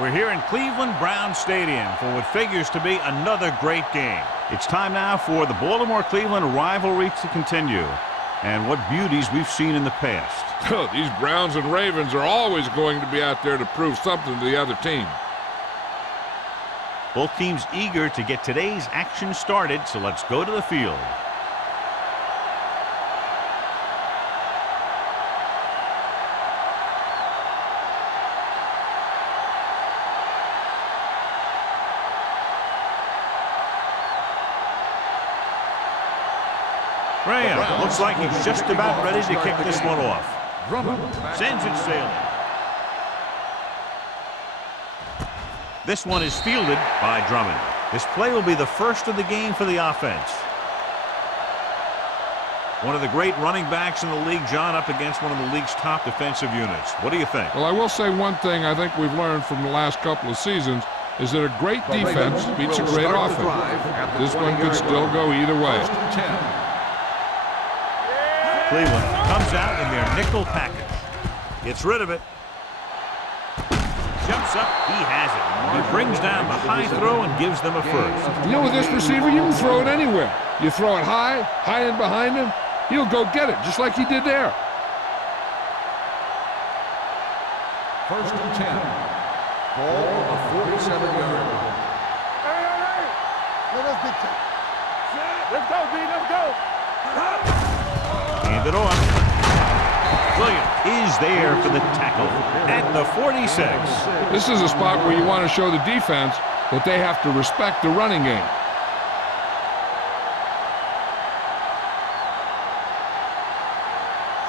We're here in Cleveland Brown Stadium for what figures to be another great game. It's time now for the Baltimore-Cleveland rivalry to continue. And what beauties we've seen in the past. Oh, these Browns and Ravens are always going to be out there to prove something to the other team. Both teams eager to get today's action started, so let's go to the field. Graham looks like he's just about ready to kick this one off. Sends it sailing. This one is fielded by Drummond. This play will be the first of the game for the offense. One of the great running backs in the league, John, up against one of the league's top defensive units. What do you think? Well, I will say one thing I think we've learned from the last couple of seasons is that a great defense beats a great offense. This one could still go either way. Cleveland comes out in their nickel package. Gets rid of it. Jumps up. He has it. He brings down the high throw and gives them a first. You know, with this receiver, you can throw it anywhere. You throw it high and behind him, he'll go get it, just like he did there. 1st and 10. Ball on the 47-yard line. Let's go, D. Let's go. Hand it off. Williams is there for the tackle at the 46. This is a spot where you want to show the defense that they have to respect the running game.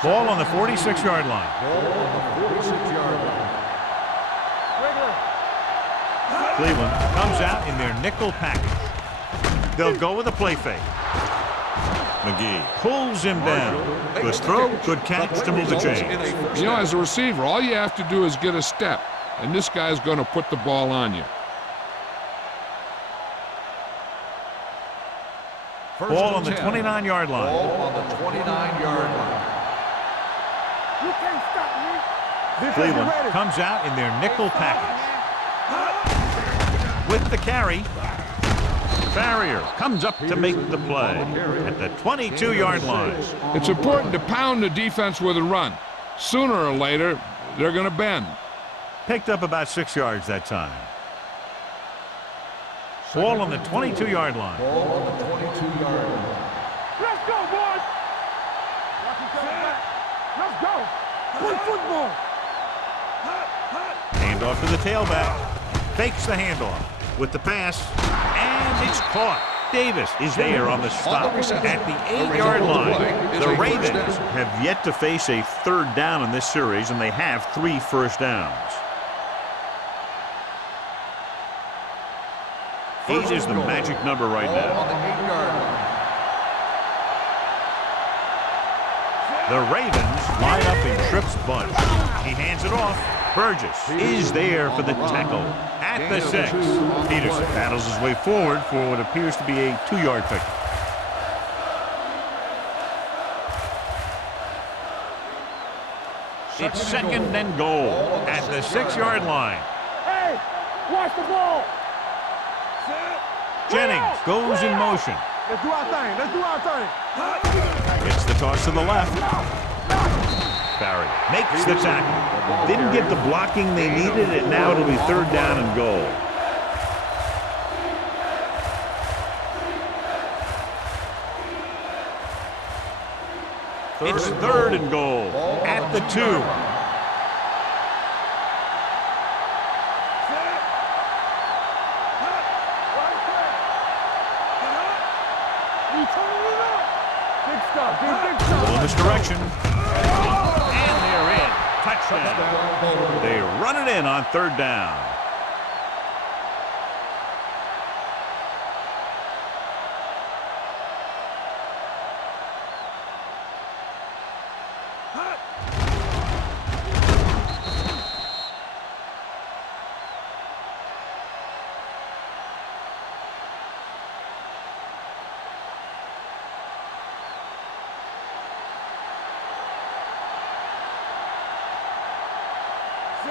Ball on the 46-yard line. Ball on the 46-yard line. Cleveland comes out in their nickel package. They'll go with a play fake. McGee pulls him down. Good throw, good catch to move the chains. You know, as a receiver, all you have to do is get a step, and this guy's going to put the ball on you. Ball on the 29-yard line. Ball on the 29-yard line. You can't stop me. Cleveland comes out in their nickel package. With the carry. Farrier comes up to make the play at the 22-yard line. It's important to pound the defense with a run. Sooner or later, they're going to bend. Picked up about 6 yards that time. Ball on the 22-yard line. Ball on the 22-yard line. Let's go, boys. Let's go. Play football. Handoff to the tailback. Fakes the handoff with the pass. And it's caught. Davis is there on the stop at the 8-yard line. The Ravens have yet to face a third down in this series, and they have 3 first downs. 8 is the magic number right now. On the 8-yard line. The Ravens line up in Tripp's bunch. He hands it off. Burgess is there for the tackle at the 6. Peterson battles his way forward for what appears to be a 2-yard pickup. It's 2nd and goal at the 6-yard line. Hey, watch the ball. Jennings goes in motion. Let's do our thing. Let's do our thing. Gets the toss to the left. Barry makes the tackle. Didn't get the blocking they needed, and now it'll be 3rd down and goal. It's 3rd and goal at the 2. Big stuff, big stuff. Pull in this direction. And they're in. Touchdown. They run it in on 3rd down.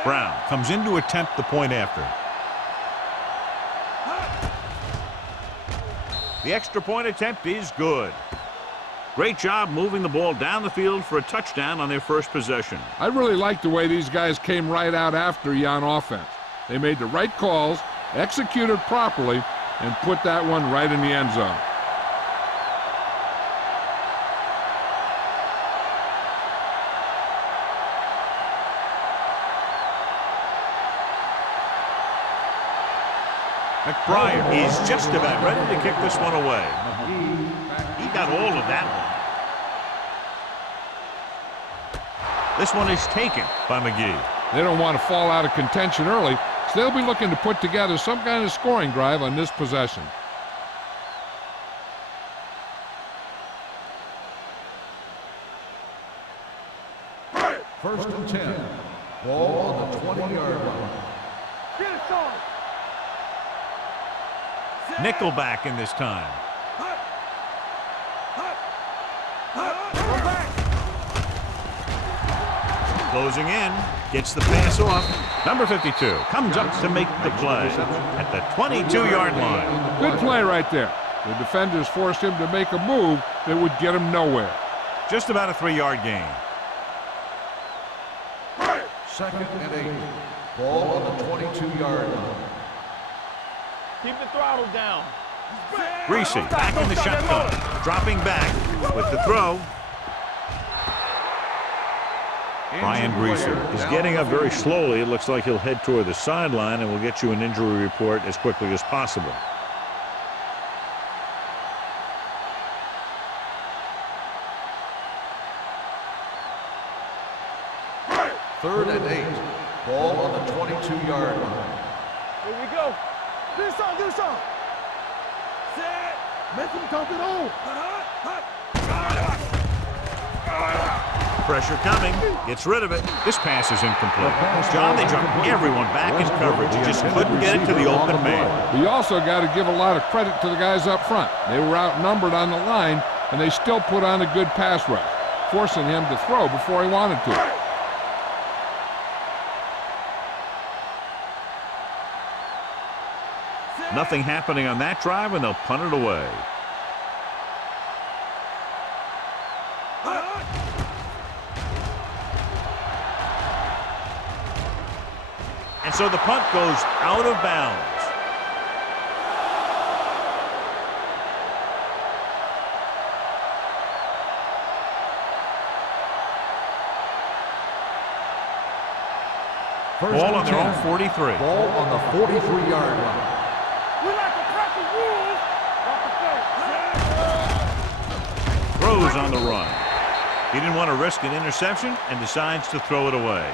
Brown comes in to attempt the point after. The extra point attempt is good. Great job moving the ball down the field for a touchdown on their first possession. I really like the way these guys came right out after you on offense. They made the right calls, executed properly, and put that one right in the end zone. McBride is just about ready to kick this one away. He got all of that one. This one is taken by McGee. They don't want to fall out of contention early, so they'll be looking to put together some kind of scoring drive on this possession. First and 10. Ball on the 20-yard line. Get it, son. Nickelback in this time. Closing in, gets the pass off. Number 52 comes up to make the play at the 22-yard line. Good play right there. The defenders forced him to make a move that would get him nowhere. Just about a 3-yard gain. Second and 8. Ball on the 22-yard line. Keep the throttle down. Greasy back in the shotgun. Dropping back with the throw. Brian Greasy is getting up very slowly. It looks like he'll head toward the sideline, and we'll get you an injury report as quickly as possible. Third and 8. Ball on the 22-yard line. Here we go. Do something, do something. Set. Make him dump it on. Pressure coming. Gets rid of it. This pass is incomplete. John, they dropped everyone back in coverage. He just couldn't get it to the open man. We also got to give a lot of credit to the guys up front. They were outnumbered on the line, and they still put on a good pass rush, forcing him to throw before he wanted to. Nothing happening on that drive, and they'll punt it away. And so the punt goes out of bounds. Ball on their own 43. Ball on the 43-yard line. We like to crack the rules. Throws on the run. He didn't want to risk an interception and decides to throw it away.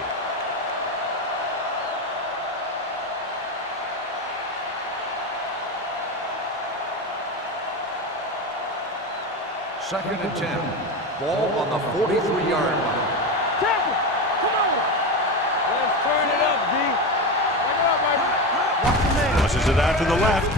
Second and 10. Ball on the 43-yard line. Tackle. Come on. Let's turn it up, D. Back it up, baby. Watch the man. Pushes it out to the left.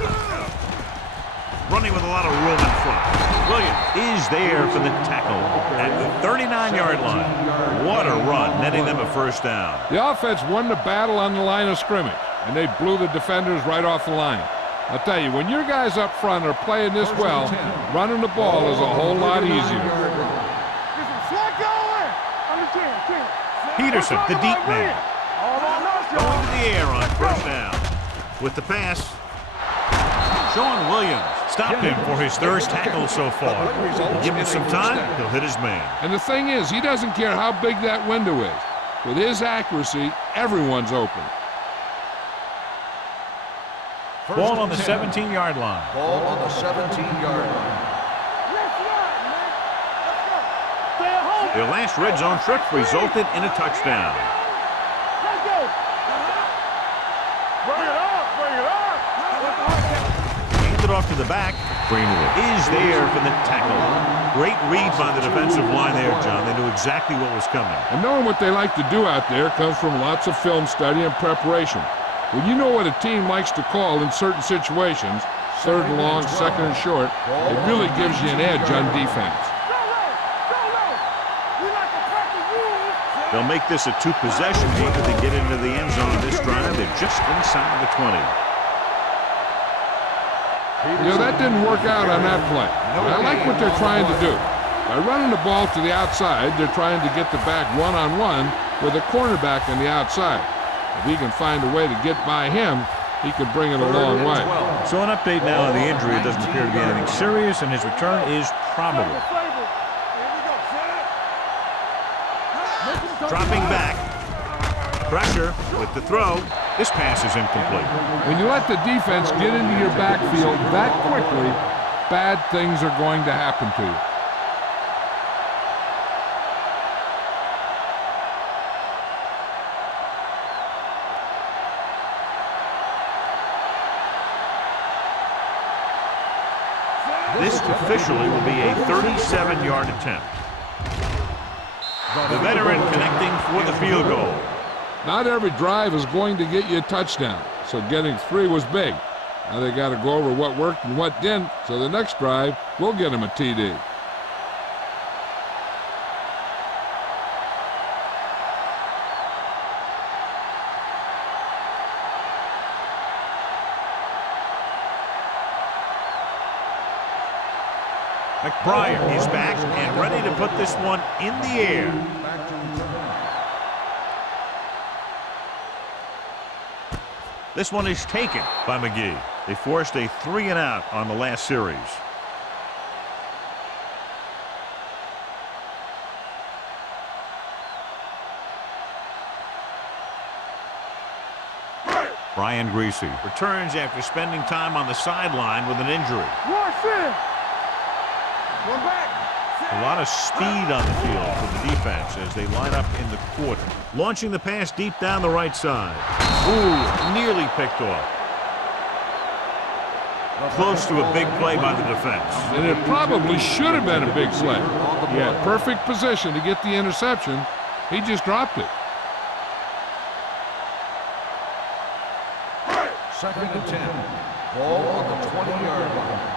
Running with a lot of room in front. Williams is there for the tackle at the 39-yard line. What a run, netting them a first down. The offense won the battle on the line of scrimmage, and they blew the defenders right off the line. I'll tell you, when your guys up front are playing this well, running the ball is a whole lot easier. Listen, slide going. On the 10. Peterson, the deep man, All on us, going y'all. to the air on first down. With the pass, Sean Williams stopped him for his third tackle so far. Give him some time, he'll hit his man. And the thing is, he doesn't care how big that window is. With his accuracy, everyone's open. Ball on the 17-yard line. Ball on the 17-yard line. Let's run, man. Let's go. Stay at home. Their last red zone trip resulted in a touchdown. Let's go. Bring it up. Bring it up. Handed off to the back. Greenwood is there for the tackle. Great read by the defensive line there, John. They knew exactly what was coming. And knowing what they like to do out there comes from lots of film study and preparation. When you know what a team likes to call in certain situations, third and long, second and short, it really gives you an edge on defense. Go low. Go low. We like to crack the rules. They'll make this a two-possession game if they get into the end zone this drive. They're just inside the 20. You know, that didn't work out on that play. But I like what they're trying to do. By running the ball to the outside, they're trying to get the back one-on-one with a cornerback on the outside. If he can find a way to get by him, he can bring it a long way. So an update now on the injury. It doesn't appear to be anything serious, and his return is probable. Dropping back. Pressure with the throw. This pass is incomplete. When you let the defense get into your backfield that quickly, bad things are going to happen to you. This officially will be a 37-yard attempt. The veteran connecting for the field goal. Not every drive is going to get you a touchdown, so getting 3 was big. Now they got to go over what worked and what didn't, so the next drive will get them a TD. McBride is back and ready to put this one in the air. This one is taken by McGee. They forced a 3-and-out on the last series. Brian Greasy returns after spending time on the sideline with an injury. A lot of speed on the field for the defense as they line up in the quarter. Launching the pass deep down the right side. Ooh, nearly picked off. Close to a big play by the defense. And it probably should have been a big play. He had perfect position to get the interception. He just dropped it. 2nd and 10. Ball on the 20-yard line.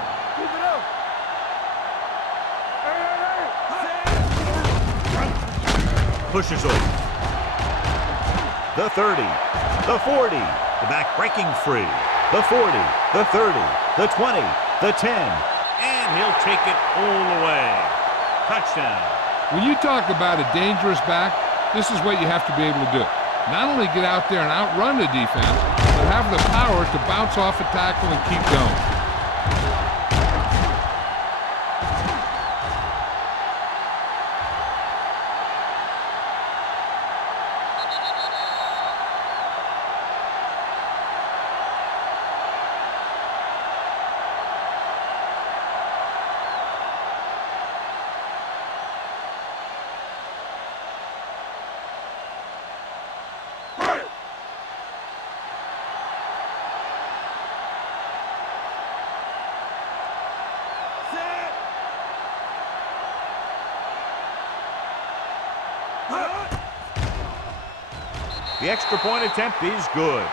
Pushes over. The 30, the 40, the back breaking free. The 40, the 30, the 20, the 10, and he'll take it all the way. Touchdown. When you talk about a dangerous back, this is what you have to be able to do. Not only get out there and outrun the defense, but have the power to bounce off a tackle and keep going. The extra point attempt is good.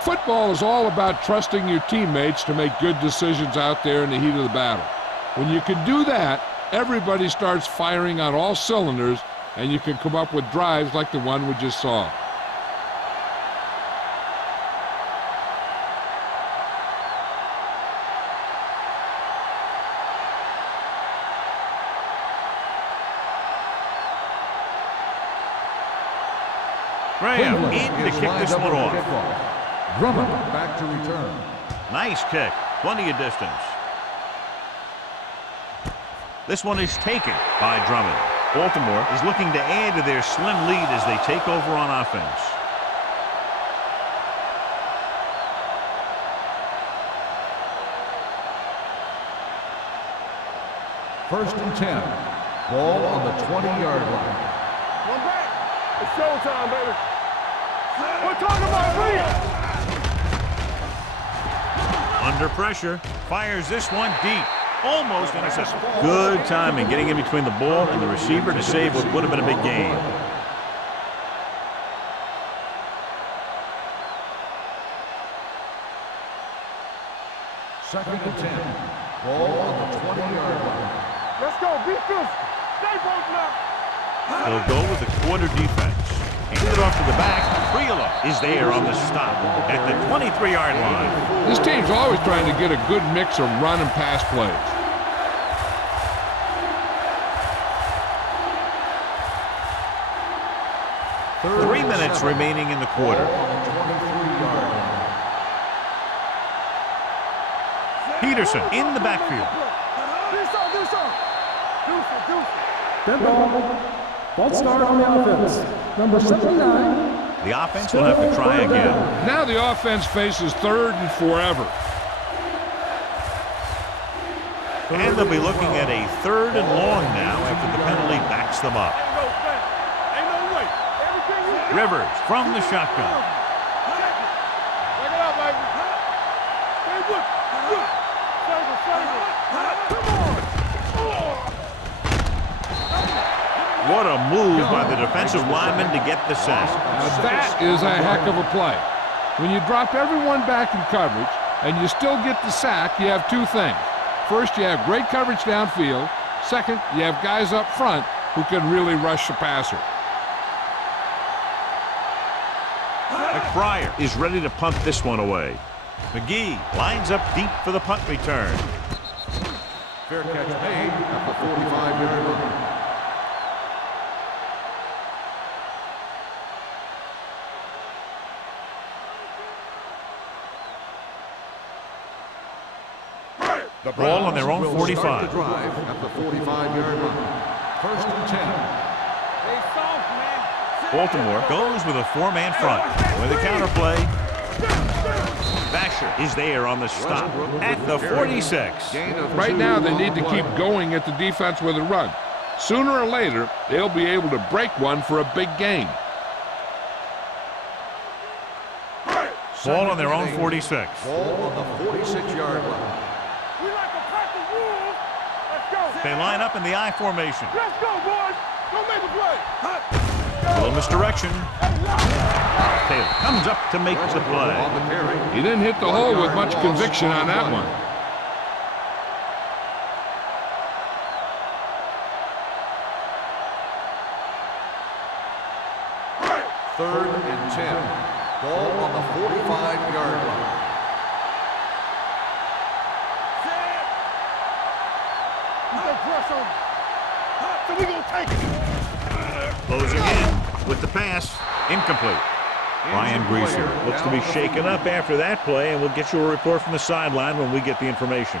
Football is all about trusting your teammates to make good decisions out there in the heat of the battle. When you can do that, everybody starts firing on all cylinders, and you can come up with drives like the one we just saw. Graham in to kick this one off. Drummond back to return. Nice kick. Plenty of distance. This one is taken by Drummond. Baltimore is looking to add to their slim lead as they take over on offense. First and 10. Ball on the 20-yard line. One back. It's showtime, baby. We're talking about me. Under pressure, fires this one deep. Almost intercepted. Good timing, getting in between the ball and the receiver to save what would have been a big gain. Second and 10. Ball on the 20-yard line. Let's go. Be physical. Stay broken up. He'll go with the quarter defense. Hand it off to the back. Priola is there on the stop at the 23-yard line. This team's always trying to get a good mix of run and pass plays. Three minutes remaining in the quarter. Peterson in the backfield. Dead ball. False start on the offense. Number 79. The offense will have to try again. Now the offense faces 3rd and forever. And they'll be looking at a 3rd and long now after the penalty backs them up. Rivers from the shotgun. What a move by the defensive lineman to get the sack. Now that is a heck of a play. When you drop everyone back in coverage and you still get the sack, you have two things. First, you have great coverage downfield. Second, you have guys up front who can really rush the passer. McBriar is ready to punt this one away. McGee lines up deep for the punt return. Fair catch made at the 45-yard line. The ball on their own 45. The drive at the 45-yard line. 1st and 10. Baltimore goes with a 4-man front. With a counter play. Basher is there on the stop at the 46. Right now they need to keep going at the defense with a run. Sooner or later, they'll be able to break one for a big gain. Ball on their own 46. Ball on the 46-yard line. They line up in the I formation. Let's go, boys. Go make a play. A little misdirection. Taylor comes up to make the play. He didn't hit the hole with much conviction on that one. Third and 10. Ball on the 45-yard line. So we gonna take it. Closing in with the pass. Incomplete. Ryan Greaser looks to be shaken up after that play, and we'll get you a report from the sideline when we get the information.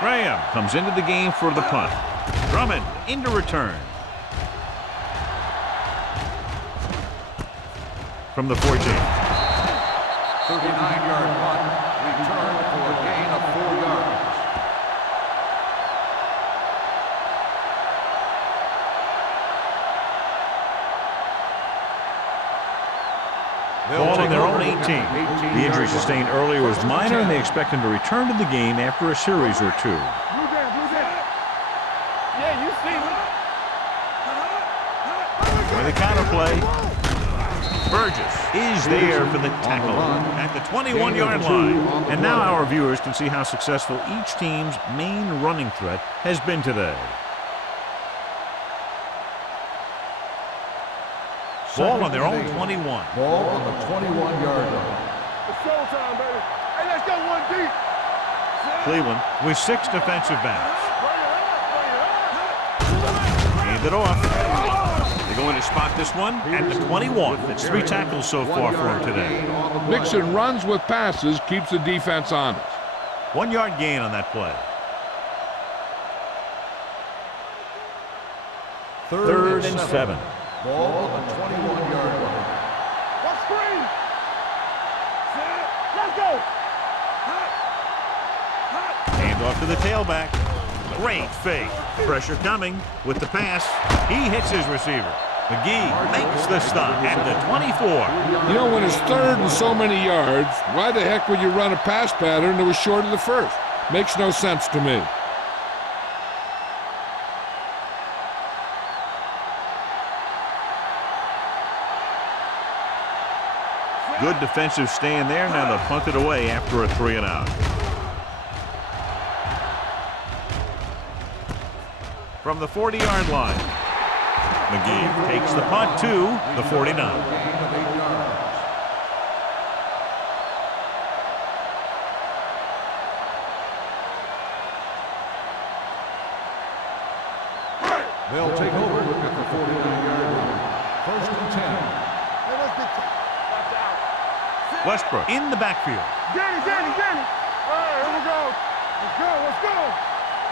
Graham comes into the game for the punt. Drummond into return. From the 14. 39-yard punt. Return for a gain of 4 yards. Ball on their own 18. The injury sustained earlier was minor, and they expect him to return to the game after a series or two. Yeah, you see me. With the counter play. Burgess is there for the tackle at the 21-yard line. And now our viewers can see how successful each team's main running threat has been today. Ball on their own 21. Ball on the 21-yard line. It's showtime, baby. Hey, let's go one deep. Cleveland with 6 defensive backs. Hand it off. They're going to spot this one at the 21. That's 3 tackles so far for him today. Mixing runs with passes keeps the defense honest. 1-yard gain on that play. Third and 7. Ball on the 21-yard line. What screen? Let's go. Hand off to the tailback. Great fake. Pressure coming with the pass. He hits his receiver. McGee makes the stop at the 24. You know, when it's 3rd and so many yards, why the heck would you run a pass pattern that was short of the first? Makes no sense to me. Good defensive stand there. Now they'll punt it away after a 3-and-out. From the 40-yard line, McGee takes the punt to the 49. They'll take over at the 49-yard line. First and 10. Westbrook in the backfield. Danny. All right, here we go. Let's go.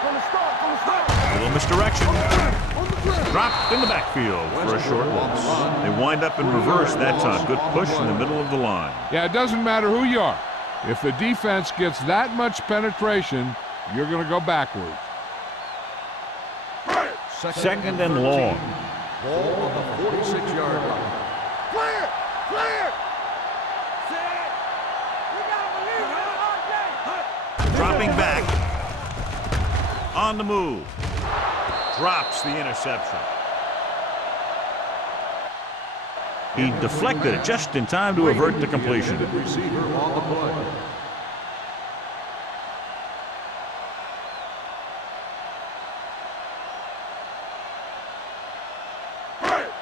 Gonna start. A little misdirection. Dropped in the backfield for a short loss. They wind up in reverse that time. Good push in the middle of the line. Yeah, it doesn't matter who you are. If the defense gets that much penetration, you're going to go backwards. Second and long. Ball on the 46-yard line. Clear. Set. We gotta believe it. Dropping back. On the move. Drops the interception. He deflected it just in time to avert the completion. Receiver on the play.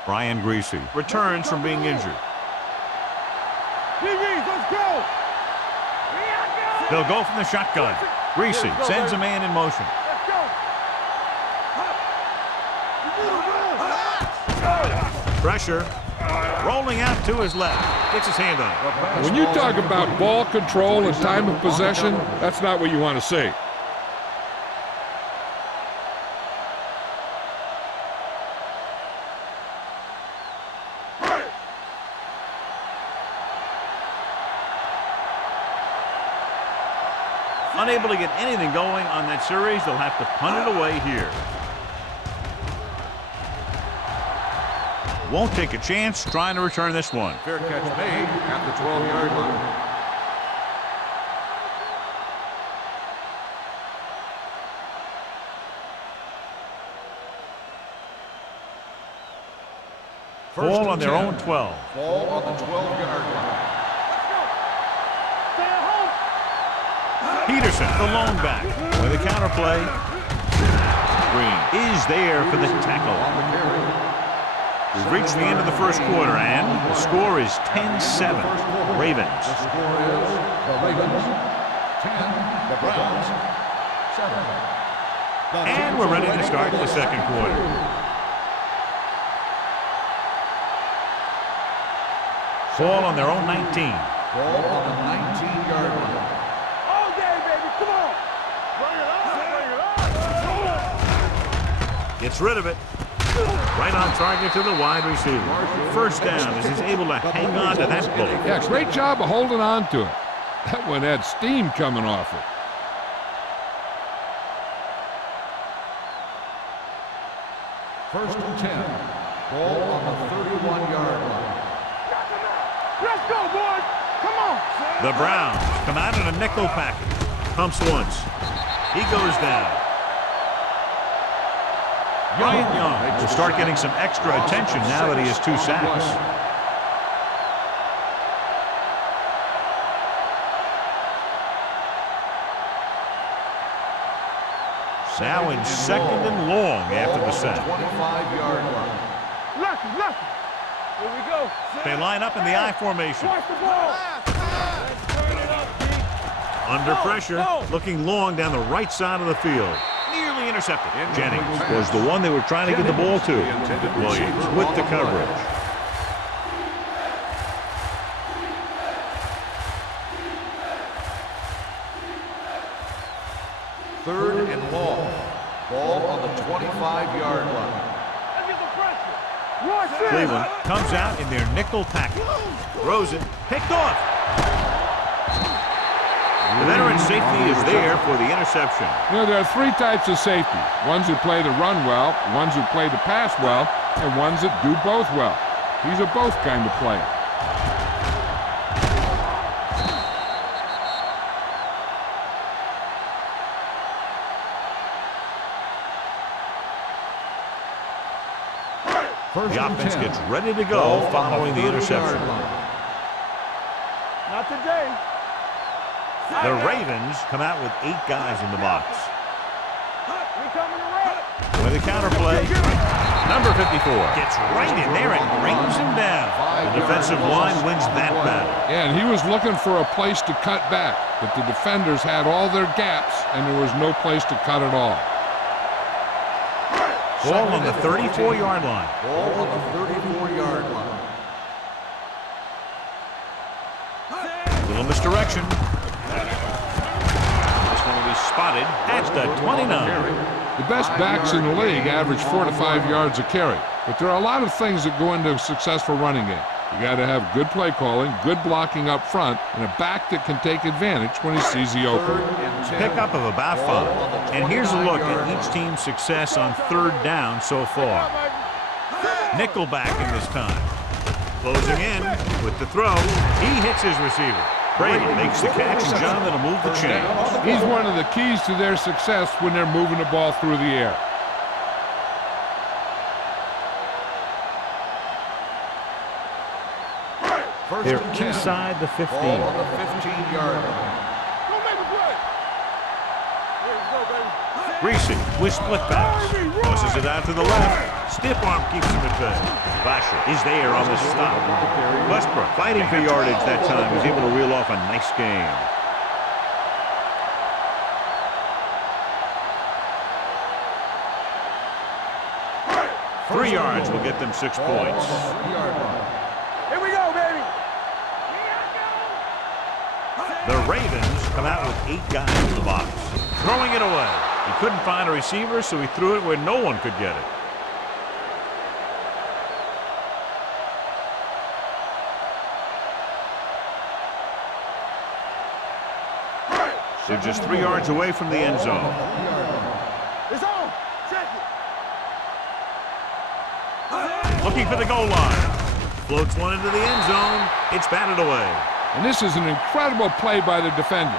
Brian Greasy returns from being injured. Let's go. He'll go from the shotgun. Greasy sends a man in motion. Let's go. Pressure. Rolling out to his left. Gets his hand on it. When you talk about ball control and time of possession, that's not what you want to see. Unable to get anything going on that series, they'll have to punt it away here. Won't take a chance trying to return this one. Fair catch made at the 12-yard line. Ball on their own 12. Ball on the 12-yard line. Peterson, the lone back. With a counterplay. Green is there for the tackle. We've reached the end of the first quarter, and the score is 10-7. Ravens. The score is the Ravens 10, the Browns 7. And we're ready to start the second quarter. Ball on their own 19. Ball on the 19-yard line. All day, baby. Come on. Bring it up. Gets rid of it. Right on target to the wide receiver. First down as he's able to hang on to that ball. Yeah, great job of holding on to it. That one had steam coming off it. First and 10. Ball on the 31-yard line. Let's go, boys. Come on. The Browns come out in a nickel package. Pumps once. He goes down. Ryan Young will start getting some extra attention now that he has 2 sacks. Now in second and long after the sack. 25-yard line. Lucky. Here we go. They line up in the I formation. Watch the ball. Let's turn it up, D. Under pressure, looking long down the right side of the field. Nearly intercepted. Jennings was the one they were trying to get the ball to. Williams with the coverage. Third and long. Ball on the 25-yard line. Let's get the pressure. Watch this. Cleveland comes out in their nickel package. Throws it. Picked off. The veteran safety is there for the interception. You know, there are 3 types of safety. Ones who play the run well, ones who play the pass well, and ones that do both well. He's a both kind of player. The offense gets ready to go following the interception. Not today. The Ravens come out with 8 guys in the box. We coming to run. With a counterplay, number 54 gets right in there and brings him down. The defensive line wins that battle. Yeah, and he was looking for a place to cut back, but the defenders had all their gaps, and there was no place to cut at all. Ball on the 34-yard line. Ball on the 34-yard line. Little misdirection. This one will be spotted at the 29. The best backs in the league average 4 to 5 yards a carry, but there are a lot of things that go into a successful running game. You got to have good play calling, good blocking up front, and a back that can take advantage when he sees the opening. Pickup of about 5. And here's a look at each team's success on 3rd down so far. Nickelback in this time. Closing in with the throw. He hits his receiver. Brady makes the catch, and John, that'll move the chains. He's one of the keys to their success when they're moving the ball through the air. They're inside the 15. Ball on the 15-yard line. Go make a play. Here we go, baby. Greasy with split pass. Tosses it out to the left. Stiff arm keeps him at bay. Lasher is there on the stop. Westbrook fighting for yardage that time. Was able to reel off a nice game. Three yards will get them 6 points. Here we go, baby. The Ravens come out with 8 guys in the box. Throwing it away. He couldn't find a receiver, so he threw it where no one could get it. They're just 3 yards away from the end zone. It's on. Check it. Looking for the goal line. Floats one into the end zone. It's batted away. And this is an incredible play by the defender.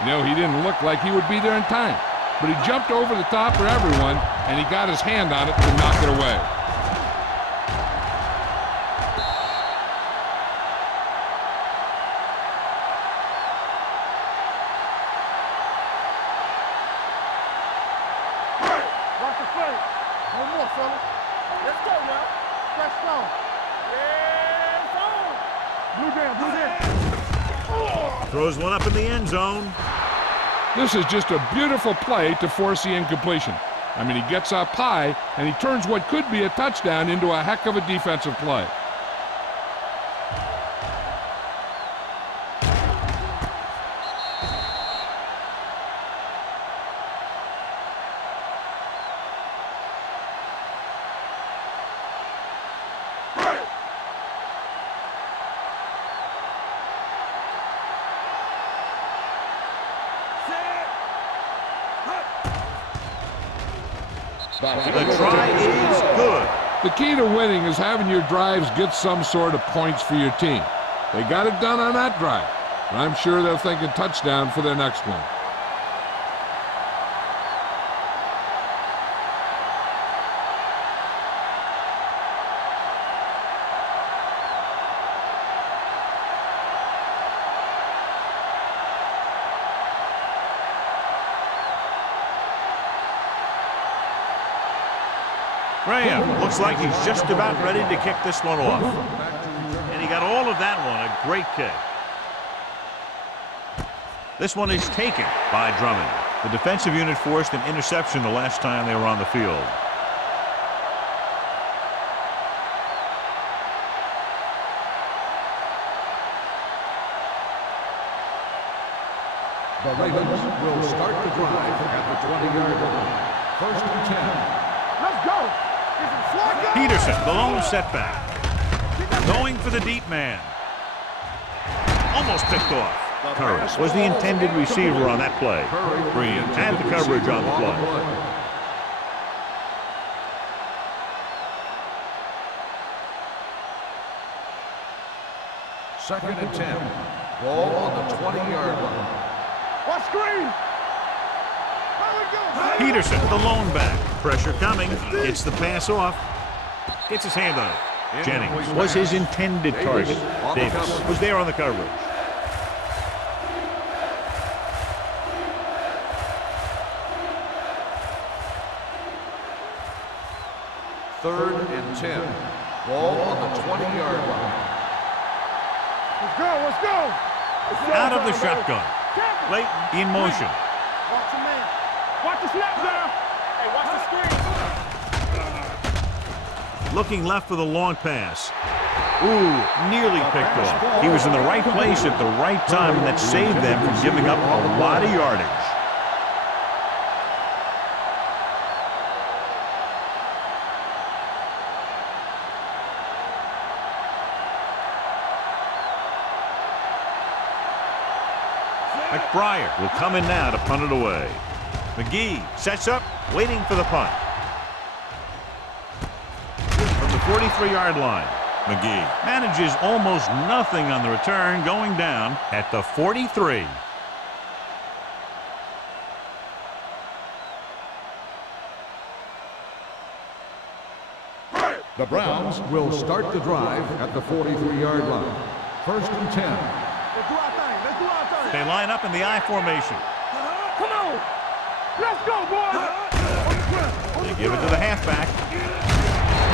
You know, he didn't look like he would be there in time, but he jumped over the top of everyone, and he got his hand on it to knock it away. Watch the play. One more, fella. Let's go now. Press strong. Yeah, it's on. Blue down, blue down. Throws one up in the end zone. This is just a beautiful play to force the incompletion. I mean, he gets up high, and he turns what could be a touchdown into a heck of a defensive play. The try is good. The key to winning is having your drives get some sort of points for your team. They got it done on that drive, and I'm sure they'll think a touchdown for their next one. Graham looks like he's just about ready to kick this one off. And he got all of that one, a great kick. This one is taken by Drummond. The defensive unit forced an interception the last time they were on the field. The Ravens will start the drive at the 20-yard line. 1st and 10. Let's go. Peterson, the lone setback. Going for the deep man. Almost picked off. Curry was the intended receiver on that play. Green had the coverage on the play. 2nd and 10. Ball on the 20-yard line. Watch screen. Peterson, the lone back. Pressure coming. Gets the pass off. Gets his hand on it. Jennings was his intended target. Davis was there on the coverage. 3rd and 10. Ball on the 20-yard line. Let's go, let's go. Out of the shotgun. Leighton in motion. Watch the man. Watch the snap now. Hey, watch the screen. Looking left for the long pass. Ooh, nearly picked off. He was in the right place at the right time, and that saved them from giving up a lot of yardage. McBriar will come in now to punt it away. McGee sets up, waiting for the punt. From the 43-yard line, McGee manages almost nothing on the return, going down at the 43. The Browns will start the drive at the 43-yard line. 1st and 10. Let's do our thing. Let's do our thing. They line up in the I formation. Come on. Let's go, boys. They give it to the halfback.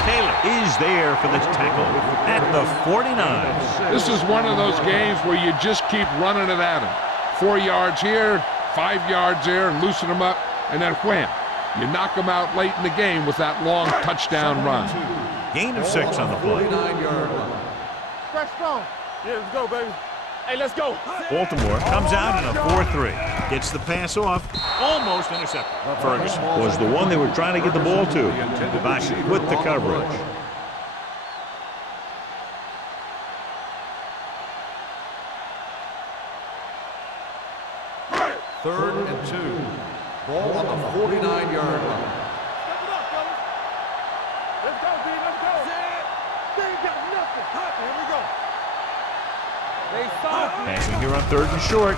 Taylor is there for the tackle at the 49. This is one of those games where you just keep running it at them. 4 yards here, 5 yards there, and loosen them up, and then wham. You knock them out late in the game with that long touchdown run. Gain of 6 on the play. 49-yard line. Fresh strong. Yeah, let's go, baby. Hey, let's go. Baltimore comes out in a 4-3. Gets the pass off. Almost intercepted. Ferguson was the one they were trying to get the ball to. Bashi with the coverage. Third and 2. Ball on the 49-yard line. Step it up, fellas. Let's go, B. Let's go. They ain't got nothing. Here we go. They stop. Passing here on 3rd and short.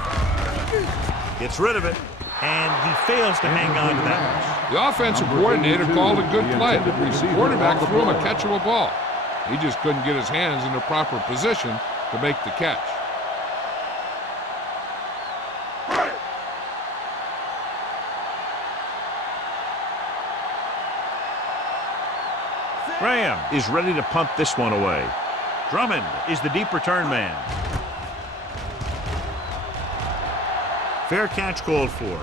Gets rid of it. And he fails to hang on to that. The offensive coordinator called a good play. The quarterback threw him a catchable ball. He just couldn't get his hands in the proper position to make the catch. Graham is ready to punt this one away. Drummond is the deep return man. Fair catch called for.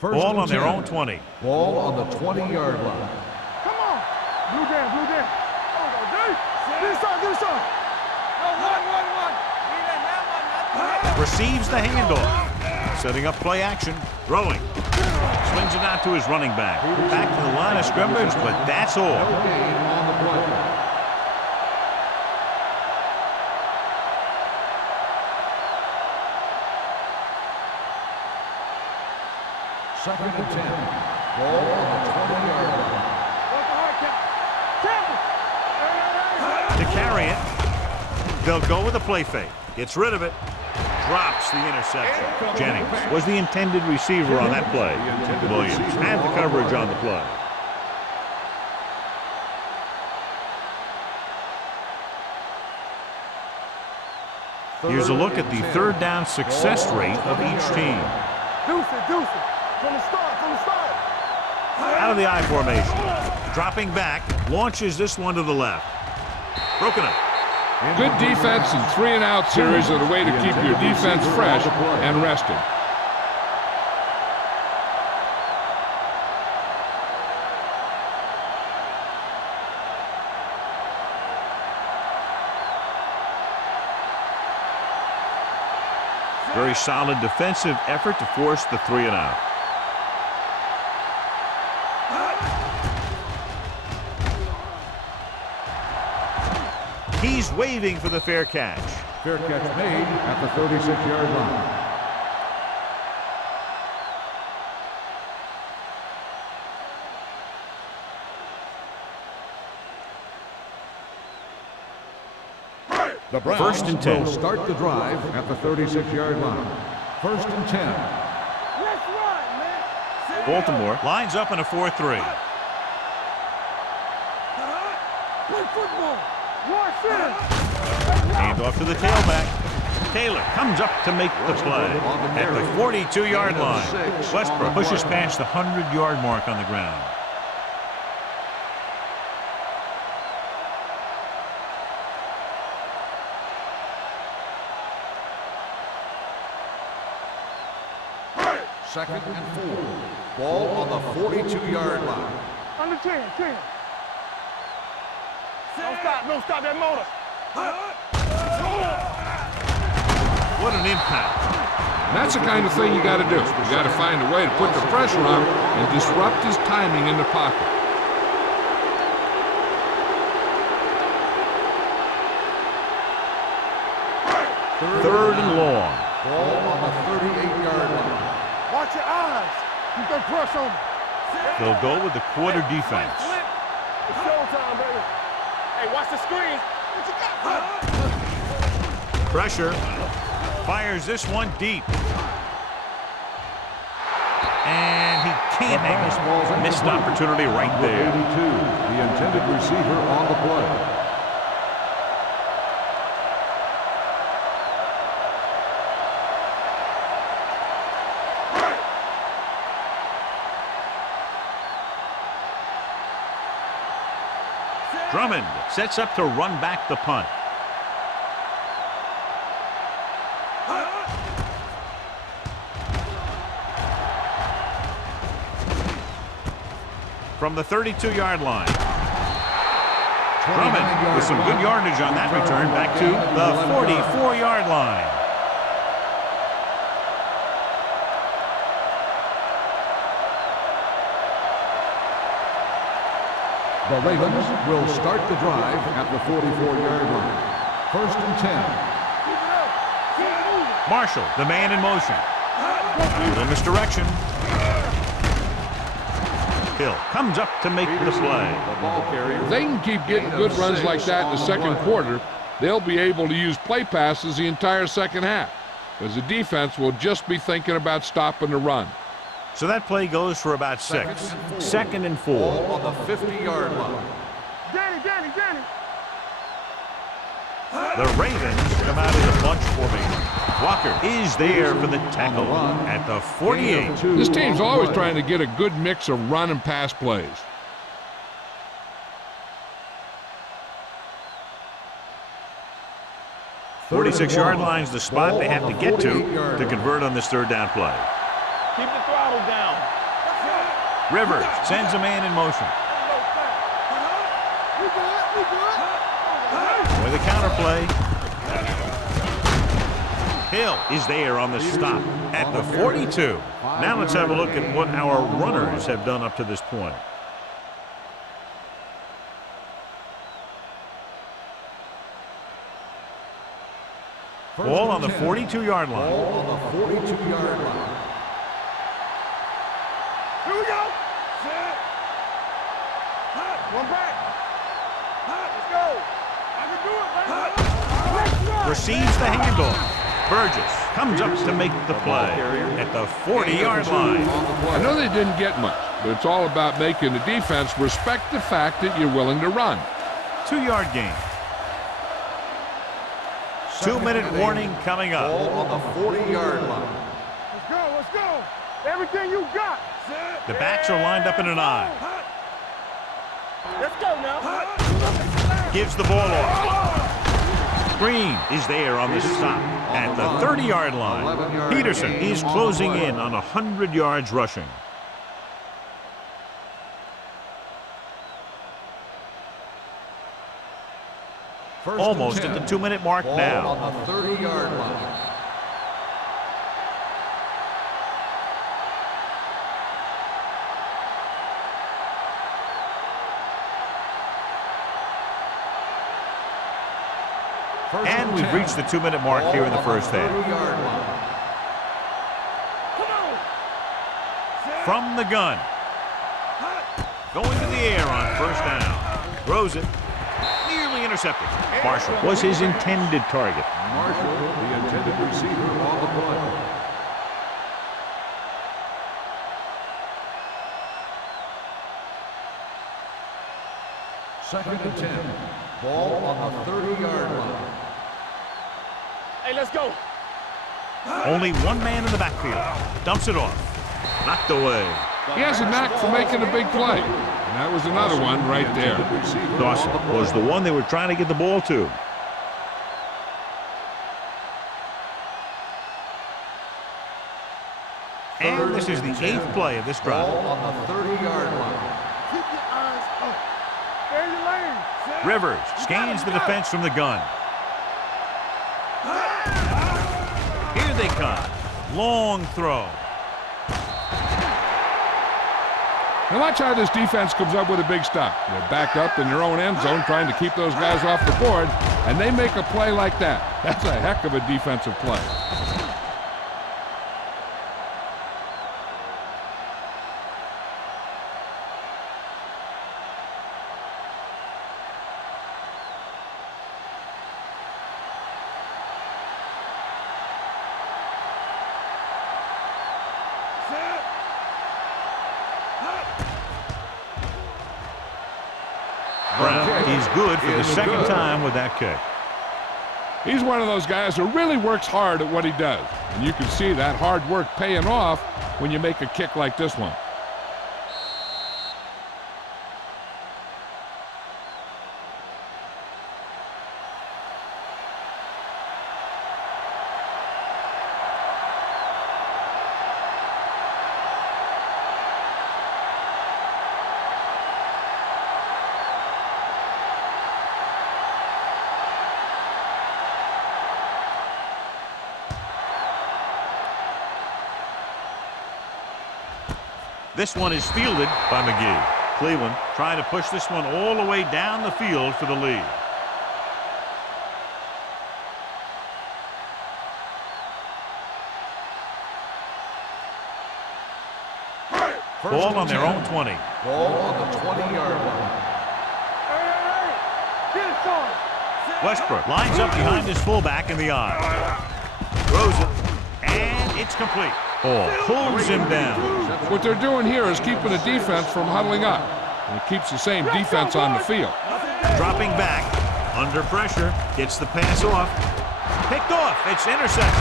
Ball on their own 20. Ball on the 20-yard line. Come on. Blue down, blue down. Oh, D. Give me some, give me some. No, one. Need a hammer, Receives the handoff. Setting up play action. Throwing. Swings it out to his running back. Back to the line of scrimmage, but that's all. No gain on the play. Second and 10. Ball on the 20-yard line. What's the hard count? To carry it. They'll go with a play fake. Gets rid of it. Drops the interception. Jennings was the intended receiver on that play. Williams had the coverage on the play. Here's a look at the 3rd down success rate of each team. Deuce it. From the start. Out of the I formation. Dropping back. Launches this one to the left. Broken up. Good defense and 3-and-out series are the way to keep your defense fresh and rested. Very solid defensive effort to force the 3-and-out. He's waving for the fair catch. Fair catch made at the 36-yard line. The Browns First and 10. will start the drive at the 36-yard line. 1st and 10. Let's run, man. Baltimore lines up in a 4-3. football. Your sin. Hand off to the tailback. Taylor comes up to make the play at the 42-yard line. Westbrook pushes past the 100-yard mark on the ground. Second and 4. Ball on the 42-yard line. Under 10. Don't stop that motor. What an impact. And that's the kind of thing you got to do. You got to find a way to put the pressure on him and disrupt his timing in the pocket. Third and long. Ball on the 38-yard line. Watch your eyes. Keep that pressure on me. They'll go with the quarter defense. It's showtime, baby. Hey, watch the screen. What you got? Pressure. Fires this one deep. And he can't make it. Missed opportunity right there. 82, the intended receiver on the play. Drummond sets up to run back the punt. From the 32-yard line. Drummond with some good yardage on that return back to the 44-yard line. The Ravens will start the drive at the 44-yard line. First and 10. Marshall, the man in motion. A little misdirection. Hill comes up to make the play. If they can keep getting good runs like that in the second quarter, they'll be able to use play passes the entire second half, because the defense will just be thinking about stopping the run. So that play goes for about 6. Second and 4. Ball on the 50-yard line. Danny. The Ravens come out in a bunch formation. Walker is there for the tackle at the 48. This team's always trying to get a good mix of run and pass plays. The 46-yard line's the spot they have to get to convert on this third down play. Keep the throttle down. Rivers sends a man in motion. We good. With a counter play. Hill is there on the stop at the 42. Now let's have a look at what our runners have done up to this point. Ball on the 42-yard line. Ball on the 42-yard line. Here we go. Set. One back. Let's go. I can do it, baby. Receives the handoff. Burgess comes up to make the play at the 40-yard line. I know they didn't get much, but it's all about making the defense respect the fact that you're willing to run. 2-yard gain. 2-minute warning coming up. Ball on the 40-yard line. Let's go. Everything you got. The backs are lined up in an eye. Let's go now. Gives the ball off. Green is there on the stop at the 30-yard line. Peterson is closing in on 100 yards rushing. Almost at the 2-minute mark now. On the 30-yard line. And we've reached the 2-minute mark here in the first half. From the gun. Going to the air on first down. Throws it. Nearly intercepted. Marshall was his intended target. Marshall, the intended receiver on the play. Second and 10. Ball on the 30-yard line. Hey, let's go. Only one man in the backfield. Dumps it off. Knocked away. He has a knack for making a big play. And that was another one right there. Dawson was the one they were trying to get the ball to. And this is the 8th play of this drive. Ball on the 30-yard line. Keep your eyes up. Stay in your lane. Rivers scans the defense from the gun. Here they come. Long throw. Now watch how this defense comes up with a big stop. They're back up in their own end zone trying to keep those guys off the board, and they make a play like that. That's a heck of a defensive play. Brown is good for the second time with that kick. He's one of those guys who really works hard at what he does. And you can see that hard work paying off when you make a kick like this one. This one is fielded by McGee. Cleveland trying to push this one all the way down the field for the lead. Ball on their own 20. Ball on the 20-yard line. Get it, son. Westbrook lines up behind his fullback in the eye. Throws it, and it's complete. Ball pulls him down. What they're doing here is keeping the defense from huddling up. And it keeps the same defense on the field. Dropping back, under pressure, gets the pass off. Picked off, it's intercepted.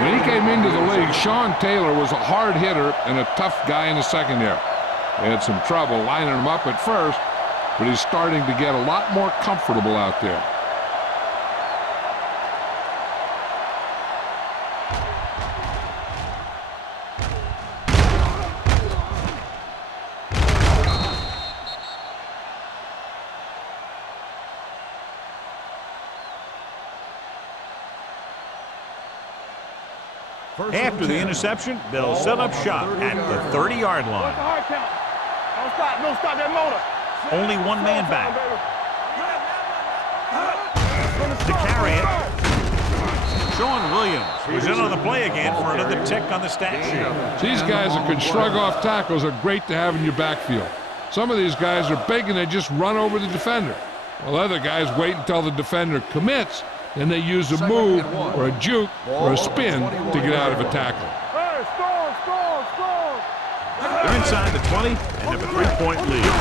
When he came into the league, Sean Taylor was a hard hitter and a tough guy in the secondary. They had some trouble lining him up at first, but he's starting to get a lot more comfortable out there. After the interception, they'll set up shop at the 30-yard line. What's the hard count? Don't stop that motor. Only one man back. To carry it, Sean Williams was in on the play again for another tick on the stat sheet. These guys that can shrug off tackles are great to have in your backfield. Some of these guys are big and they just run over the defender, while other guys wait until the defender commits, and they use a move or a juke or a spin to get out of a tackle. Hey, score. They're inside the 20 and have a 3-point lead.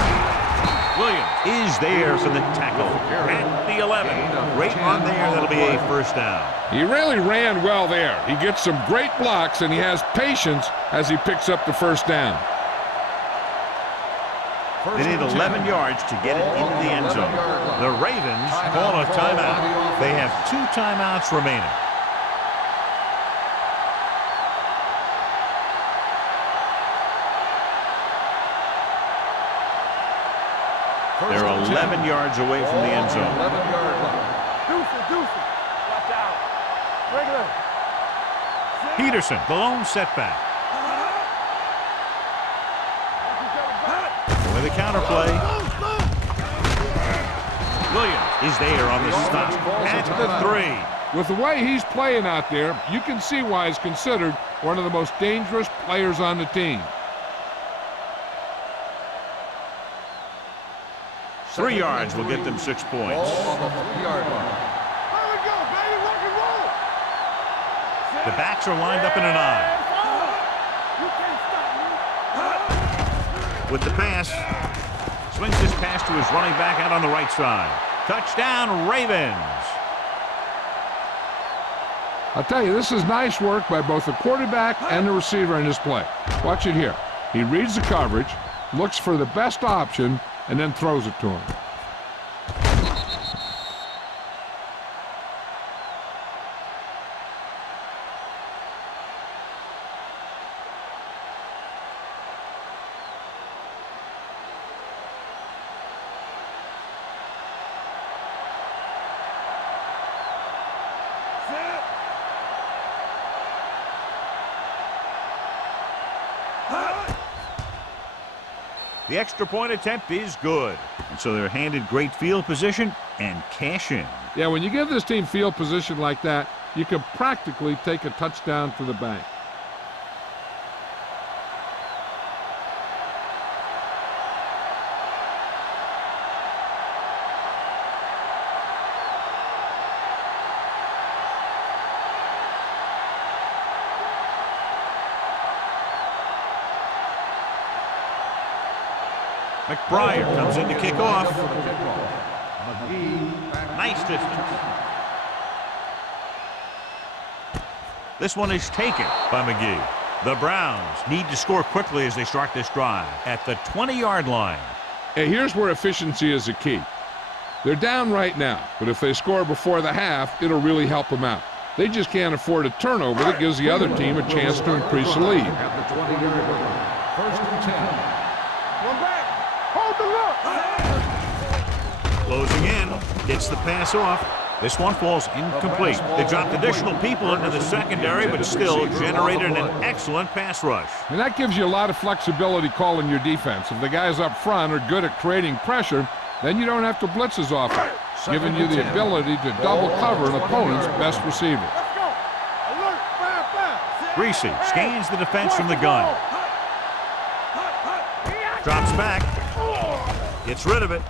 Williams is there for the tackle at the 11. Great run there. That'll be a first down. He really ran well there. He gets some great blocks, and he has patience as he picks up the first down. They need 11 yards to get it into the end zone. The Ravens call a timeout. They have 2 timeouts remaining. They're 11 yards away from the end zone. 11-yard line. Deuce. Watch out. Regular. Peterson, the lone setback. With a counter play. Williams is there on the stop at the 3. With the way he's playing out there, you can see why he's considered one of the most dangerous players on the team. 3 yards will get them 6 points. Ball on the 3-yard line. There we go, baby. Rock and roll. The backs are lined up in an eye. You can't stop me. With the pass, Swings this pass to his running back out on the right side. Touchdown, Ravens. I'll tell you, this is nice work by both the quarterback and the receiver in this play. Watch it here. He reads the coverage, looks for the best option, and then throws it to him. The extra point attempt is good. And so they're handed great field position and cash in. Yeah, when you give this team field position like that, you can practically take a touchdown to the bank. McBride comes in to kick off. Nice distance. This one is taken by McGee. The Browns need to score quickly as they start this drive at the 20-yard line. Hey, here's where efficiency is the key. They're down right now, but if they score before the half, it'll really help them out. They just can't afford a turnover that gives the other team a chance to increase the lead. At the 20-yard line. First and 10. One back. Hold the look. Closing in, gets the pass off. This one falls incomplete. They dropped additional people into the secondary, but still generated an excellent pass rush. And that gives you a lot of flexibility calling your defense. If the guys up front are good at creating pressure, then you don't have to blitz as often, giving you the ability to double cover an opponent's best receiver. Let's go. Alert. 5-5. Greasy scans the defense from the gun. Drops back. Gets rid of it.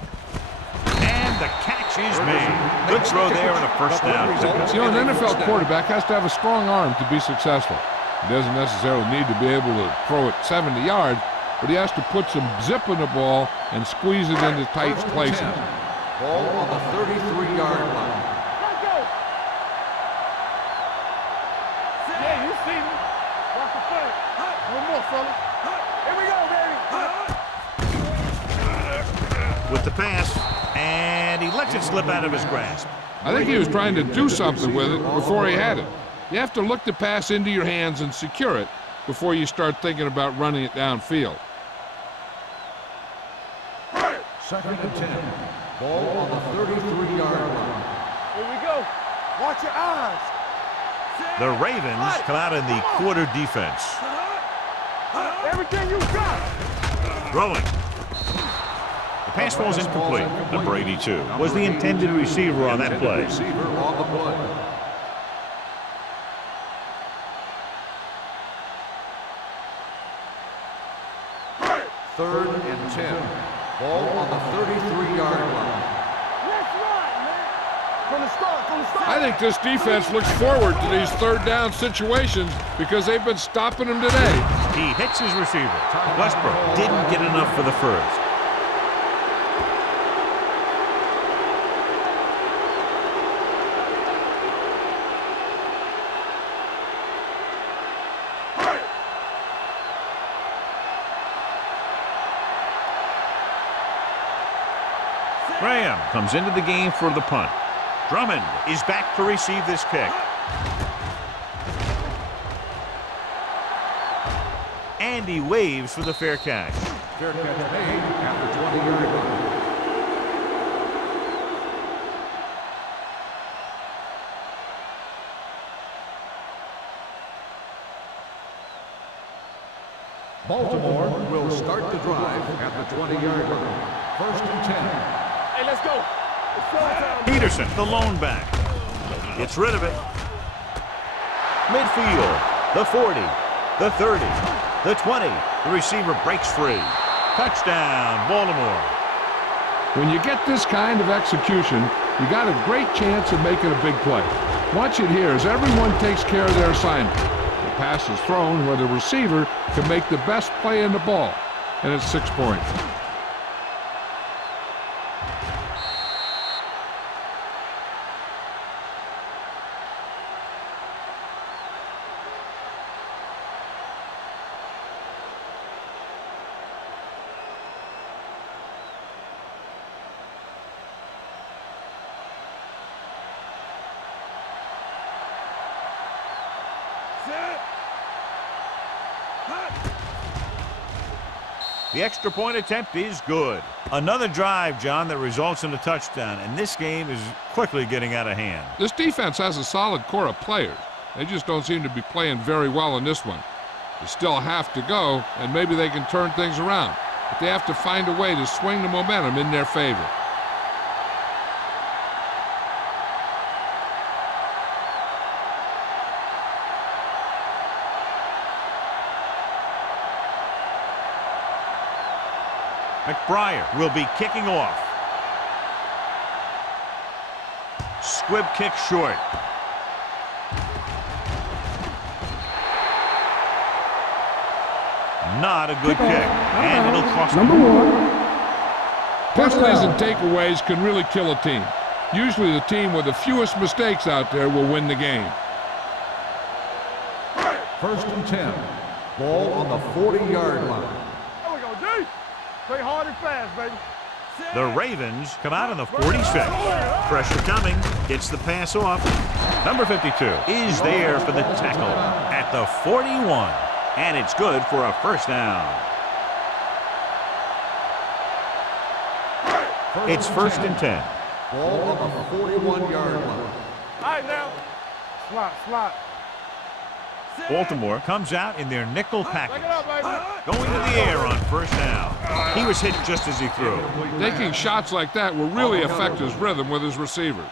And the catch is made. Good throw there and a first down. You know, an NFL quarterback has to have a strong arm to be successful. He doesn't necessarily need to be able to throw it 70 yards, but he has to put some zip in the ball and squeeze it into tight places. Ball on the 33-yard line. Let's go. Yeah, you see me. Watch the play. One more, fellas. Here we go, baby. With the pass, and he lets it slip out of his grasp. I think he was trying to do something with it before he had it. You have to look the pass into your hands and secure it before you start thinking about running it downfield. Second and 10. Ball on the 33-yard line. Here we go. Watch your eyes. The Ravens come out in the quarter defense. Everything you got. Throwing. The pass falls incomplete. Number 82 was the intended receiver on that play. Receiver on the play. Third and 10. Ball on the 33-yard line. Let's run, man. From the start. I think this defense looks forward to these third down situations because they've been stopping them today. He hits his receiver. Westbrook didn't get enough for the first. Graham comes into the game for the punt. Drummond is back to receive this kick. And he waves for the fair catch. Fair catch made at the 20-yard line. Baltimore will start the drive at the 20-yard line. First and 10. Hey, let's go. It's showtime. Peterson, the lone back. Gets rid of it. Midfield, the 40, the 30, the 20. The receiver breaks free. Touchdown, Baltimore. When you get this kind of execution, you got a great chance of making a big play. Watch it here as everyone takes care of their assignment. The pass is thrown where the receiver can make the best play in the ball, and it's 6 points. The extra point attempt is good. Another drive, John, that results in a touchdown, and this game is quickly getting out of hand. This defense has a solid core of players. They just don't seem to be playing very well in this one. They still have to go, and maybe they can turn things around. But they have to find a way to swing the momentum in their favor. McBriar will be kicking off. Squib kick short. Not a good kick, and it'll cost Number them. 1. Penalties and takeaways can really kill a team. Usually the team with the fewest mistakes out there will win the game. First and 10. Ball on the 40-yard line. There we go, D. Play hard and fast, baby. The Ravens come out on the 46. Pressure coming, gets the pass off. Number 52 is there for the tackle at the 41. And it's good for a first down. It's first and 10. Ball on the 41-yard line. All right, now. Slot. Baltimore comes out in their nickel Back package. it up, baby. Going to the air on first down. He was hit just as he threw. Taking shots like that will really affect his rhythm with his receivers.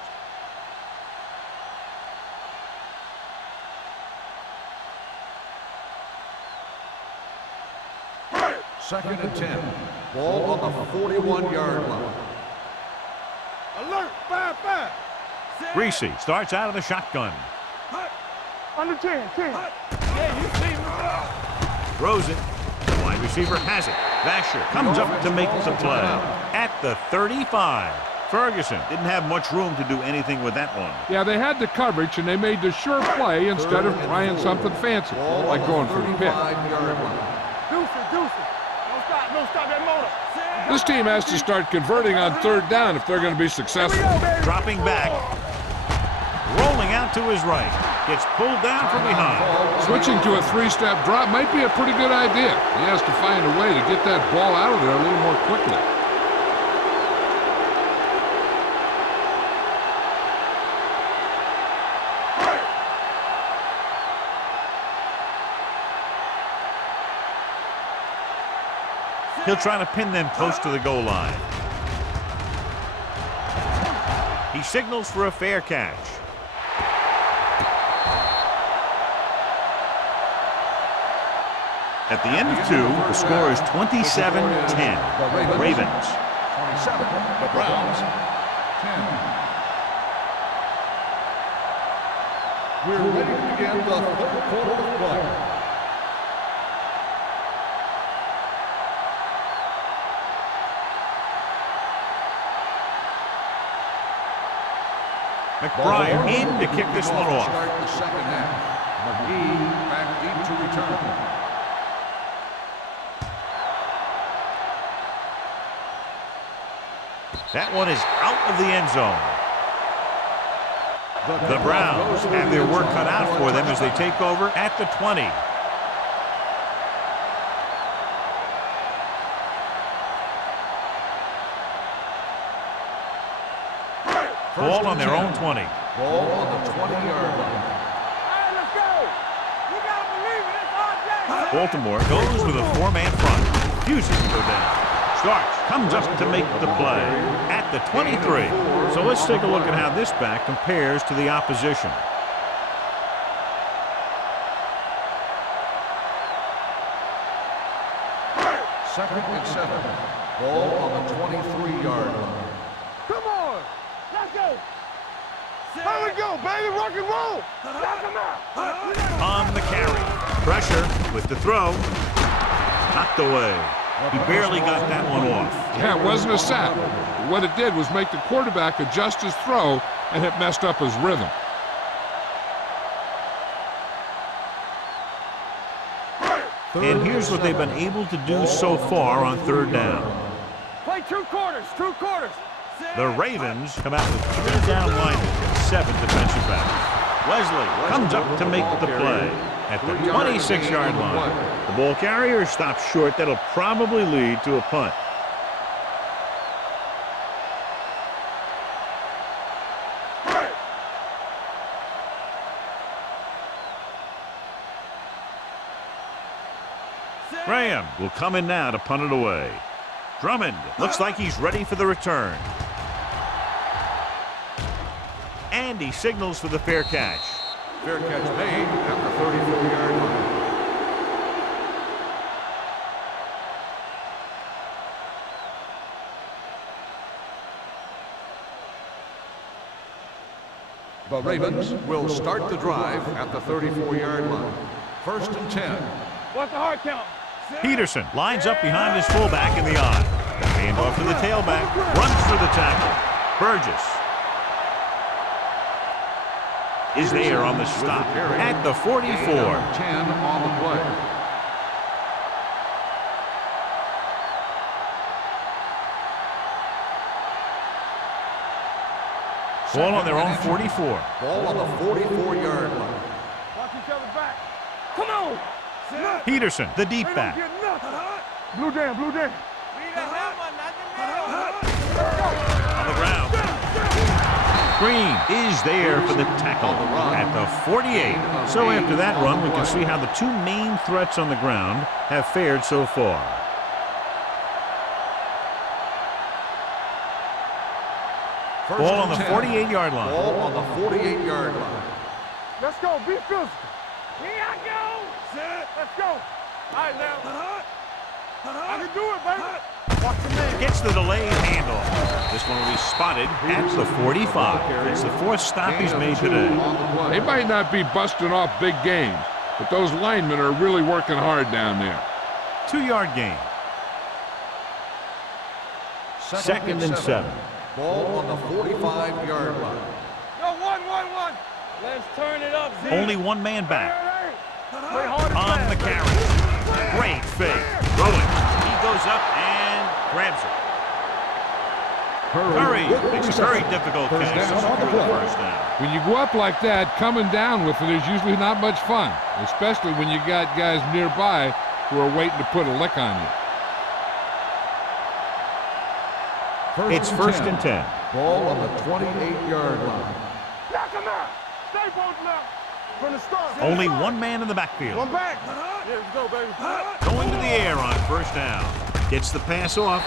Second and 10. Ball on the 41-yard line. Alert, 5. Greasy starts out of the shotgun. Under 10. Yeah, you see me. Throws it. The wide receiver has it. Vasher comes up to make the play at the 35. Ferguson didn't have much room to do anything with that one. Yeah, they had the coverage, and they made the sure play instead of trying something fancy, like going for a pick. Deuce. Don't stop that motor. This team has to start converting on third down if they're going to be successful. Dropping back. Rolling out to his right. Gets pulled down from behind. Switching to a three-step drop might be a pretty good idea. He has to find a way to get that ball out of there a little more quickly. He'll try to pin them close to the goal line. He signals for a fair catch. At the end of 2, the score is 27-10. Ravens. 27. The Browns. 10. We're ready to begin the third quarter of play. McBriar in to kick this one off. Start the second half. McGee back deep to return. That one is out of the end zone. The Browns have their work cut out for them as they take over at the 20. Ball on their own 20. Ball on the 20-yard line. Hey, let's go. You got to believe it. It's RJ. Baltimore goes with a 4-man front. Refuses to go down. Starks comes up to make the play at the 23. So let's take a look at how this back compares to the opposition. Second and 7. Ball on the 23-yard line. Come on. Let's go. Here we go, baby. Rock and roll. Knock him out. On the carry. Pressure with the throw. Knocked away. He barely got that one off. Yeah, it wasn't a sack. What it did was make the quarterback adjust his throw, and it messed up his rhythm. And here's what they've been able to do so far on third down. Play 2 quarters. The Ravens come out with 3 down linemen and 7 defensive backs. Wesley comes up to make the play at the 26-yard line. The ball carrier stops short. That'll probably lead to a punt. Graham will come in now to punt it away. Drummond looks like he's ready for the return. And he signals for the fair catch. Fair catch made at the 34-yard line. The Ravens will start the drive at the 34-yard line. 1st and 10. What's the hard count? Peterson lines up behind his fullback in the I. Hand off to the tailback. Runs for the tackle. Burgess is there on the stop at the 44. 10 on the play. Ball on their own 44. Ball on the 44-yard line. Watch each other back. Come on. Peterson, the deep back. Blue jam, blue jam. On the ground. Green is there for the tackle at the 48. So after that run, we can see how the two main threats on the ground have fared so far. Ball on the 48-yard line. Ball on the 48-yard line. Let's go. Be physical. Here I go. Let's go. All right, now. I can do it, baby. Watch the man. Gets the delayed handoff. This one will be spotted at the 45. It's the fourth stop he's made today. They might not be busting off big games, but those linemen are really working hard down there. 2-yard gain. 2nd and 7. Ball on the 45-yard line. Go, one. Let's turn it up, Z. Only one man back. Play hard and On fast, the baby. carry. Great fake. Throwing. He goes up and grabs it. Curry makes a very difficult catch to secure the first down. When you go up like that, coming down with it is usually not much fun, especially when you got guys nearby who are waiting to put a lick on you. It's 1st and 10. Ball on the 28-yard line. Knock him out. Stay both left. From the start. Only one man in the backfield. One back. Yeah, let's go, baby. Going to the air on first down. Gets the pass off.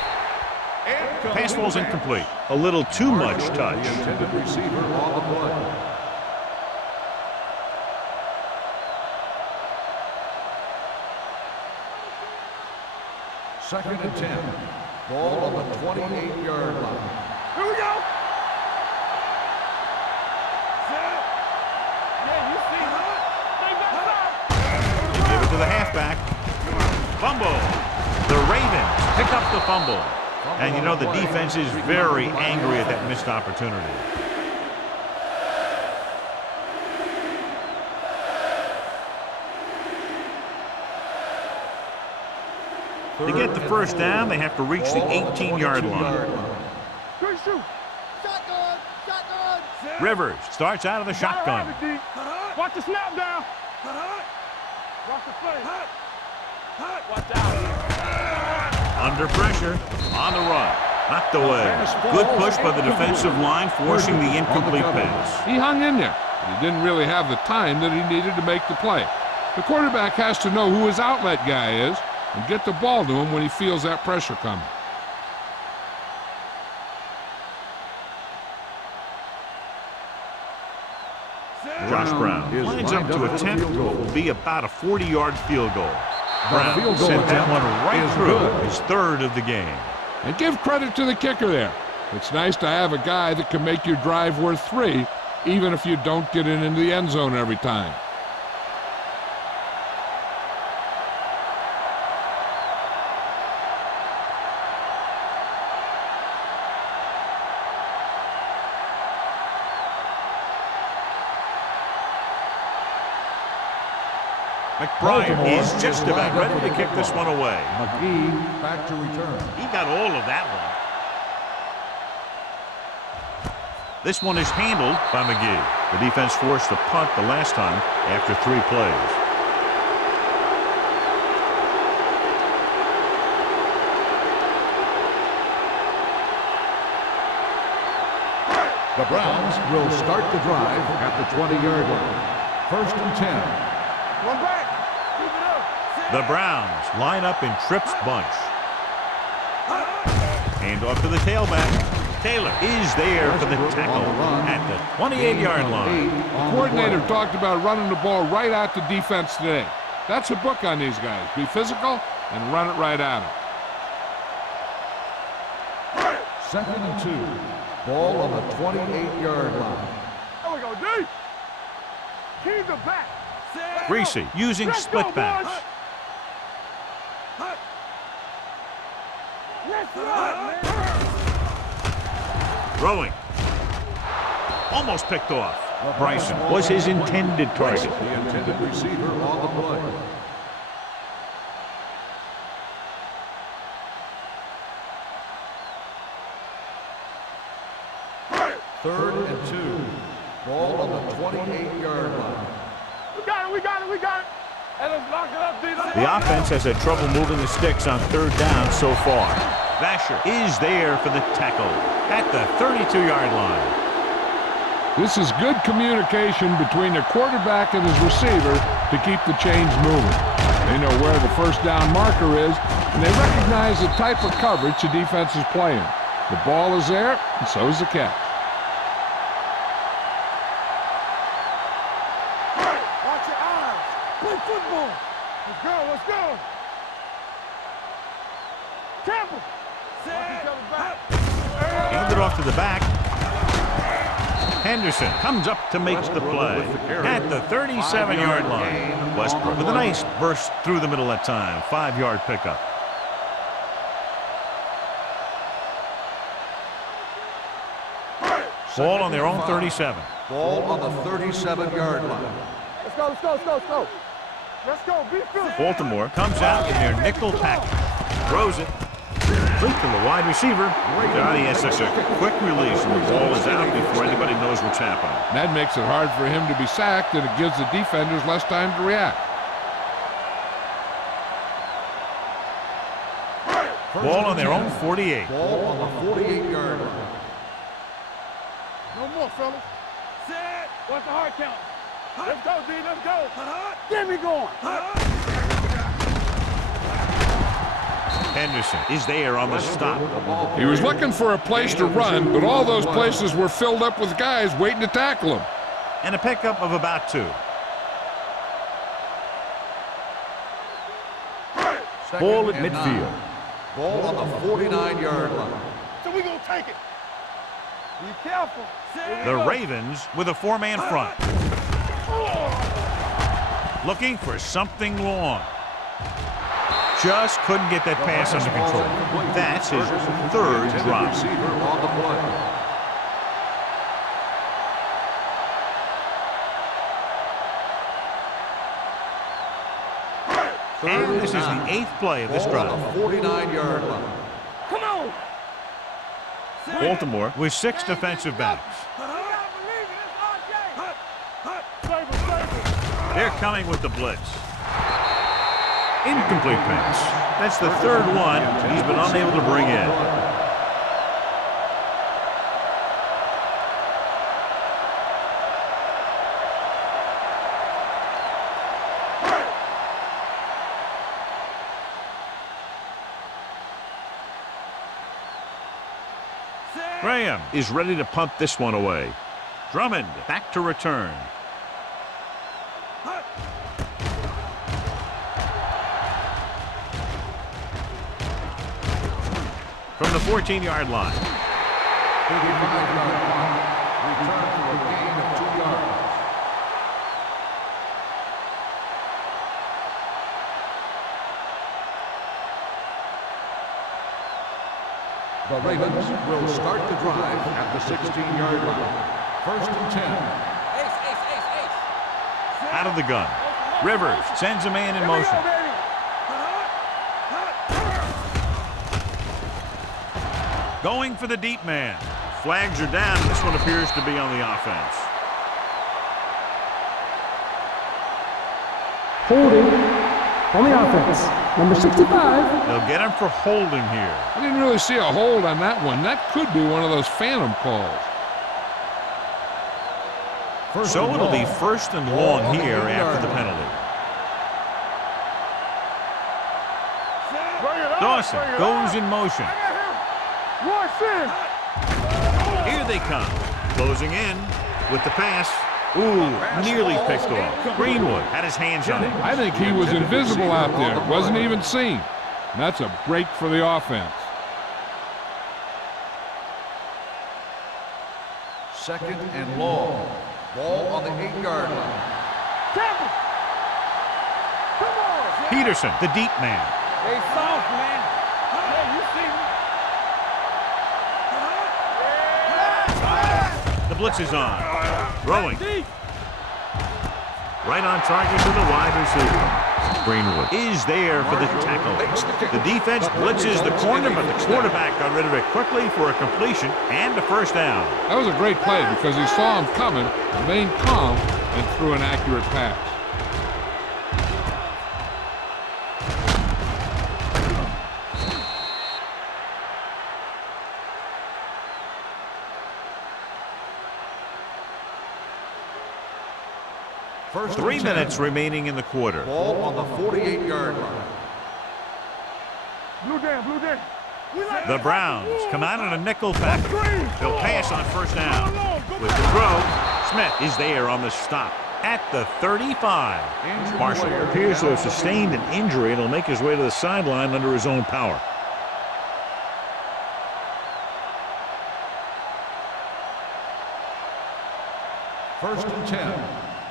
Pass ball's incomplete. A little too much touch. The intended receiver on the play. Second and 10. Ball on the 28-yard line. Here we go. Yeah, you see. Stay back side. They give it to the halfback. Fumble. The Ravens pick up the fumble. And you know the defense is very angry at that missed opportunity. To get the first down, they have to reach the 18-yard line. Good shoot. Shotgun. Rivers starts out of the shotgun. Watch the snap down. Watch the play. Watch out. Under pressure, on the run, knocked away. Good push by the defensive line, forcing the incomplete pass. He hung in there, but he didn't really have the time that he needed to make the play. The quarterback has to know who his outlet guy is and get the ball to him when he feels that pressure coming. Josh Brown lines up to attempt what will be about a 40-yard field goal. Brown sent that one right through his third of the game. And give credit to the kicker there. It's nice to have a guy that can make your drive worth 3, even if you don't get it into the end zone every time. McBride is just about ready to kick this one away. McGee back to return. He got all of that one. This one is handled by McGee. The defense forced a punt the last time after 3 plays. The Browns will start the drive at the 20-yard line. First and 10. One back. Keep it up. The Browns line up in trips bunch. Hand off to the tailback. Taylor is there for the tackle at the 28-yard line. The coordinator talked about running the ball right out to defense today. That's a book on these guys. Be physical and run it right at them. Second and 2. Ball on the 28-yard line. There we go, D. Keep the back. Greasy using Let's split go, backs. boys. Let's run, man. Throwing. Almost picked off. Bryson was his intended target. The intended receiver on the play. Third and 2. Ball on the 28-yard line. We got it, we got it, we got it. Hey, let's lock it up, D. The offense has had trouble moving the sticks on third down so far. Vasher is there for the tackle at the 32-yard line. This is good communication between the quarterback and his receiver to keep the chains moving. They know where the first down marker is, and they recognize the type of coverage the defense is playing. The ball is there, and so is the catch. Watch your eyes. Play football. Let's go, let's go. Campbell. Watch each other back. Hand it off to the back. Henderson comes up to make the play at the 37-yard line. Westbrook with a nice burst through the middle that time. 5-yard pickup. Ball on their own 37. Ball on the 37-yard line. Let's go, let's go, let's go, let's go. Let's go, be physical. Baltimore comes out in their nickel package. Throws it. Complete to the wide receiver. He has such a quick release, and the ball is out before anybody knows what's happening. That makes it hard for him to be sacked, and it gives the defenders less time to react. Ball on their own 48. Ball on the 48-yard line. No more, fellas. Set. What's the hard count? Let's go, D, let's go. Get me going. Henderson is there on the stop. He was looking for a place to run, but all those places were filled up with guys waiting to tackle him. And a pickup of about 2. Ball at midfield. Ball on the 49-yard line. So we gonna take it. Be careful. The Ravens with a 4-man front. Looking for something long. Just couldn't get that pass under control. That's his 3rd drop. Receiver on the play. And this is the 8th play of this drive. Ball on the 49-yard line. Come on. Baltimore with 6 defensive backs. They're coming with the blitz. Incomplete pass. That's the 3rd one he's been unable to bring in. Graham is ready to punt this one away. Drummond back to return. From the 14-yard line. 35-yard line. Return for a gain of 2 yards. The Ravens will start the drive at the 16-yard line. First and 10. Out of the gun. Rivers sends a man in motion. Going for the deep man. Flags are down. This one appears to be on the offense. Holding on the offense. Number 65. They'll get him for holding here. I didn't really see a hold on that one. That could be one of those phantom calls. So it'll be first and long here after the penalty. Dawson goes in motion. Here they come. Closing in with the pass. Ooh, nearly picked off. Greenwood had his hands on it. I think he was invisible out there. Wasn't even seen. And that's a break for the offense. Second and long. Ball on the 8-yard line. Peterson, the deep man. Hey, soft, man. Hey, you see me? The blitz is on. Throwing. Right on target to the wide receiver. Greenwood is there for the tackle. The defense blitzes the corner, but the quarterback got rid of it quickly for a completion and a first down. That was a great play because he saw him coming, remained calm, and threw an accurate pass. First 3 and 10. minutes remaining in the quarter. Ball on the 48-yard line. Blue down. The Browns come out in a nickel package. They'll pass on first down. With the throw, Smith is there on the stop at the 35. Marshall appears to have sustained an injury and will make his way to the sideline under his own power. First and 10.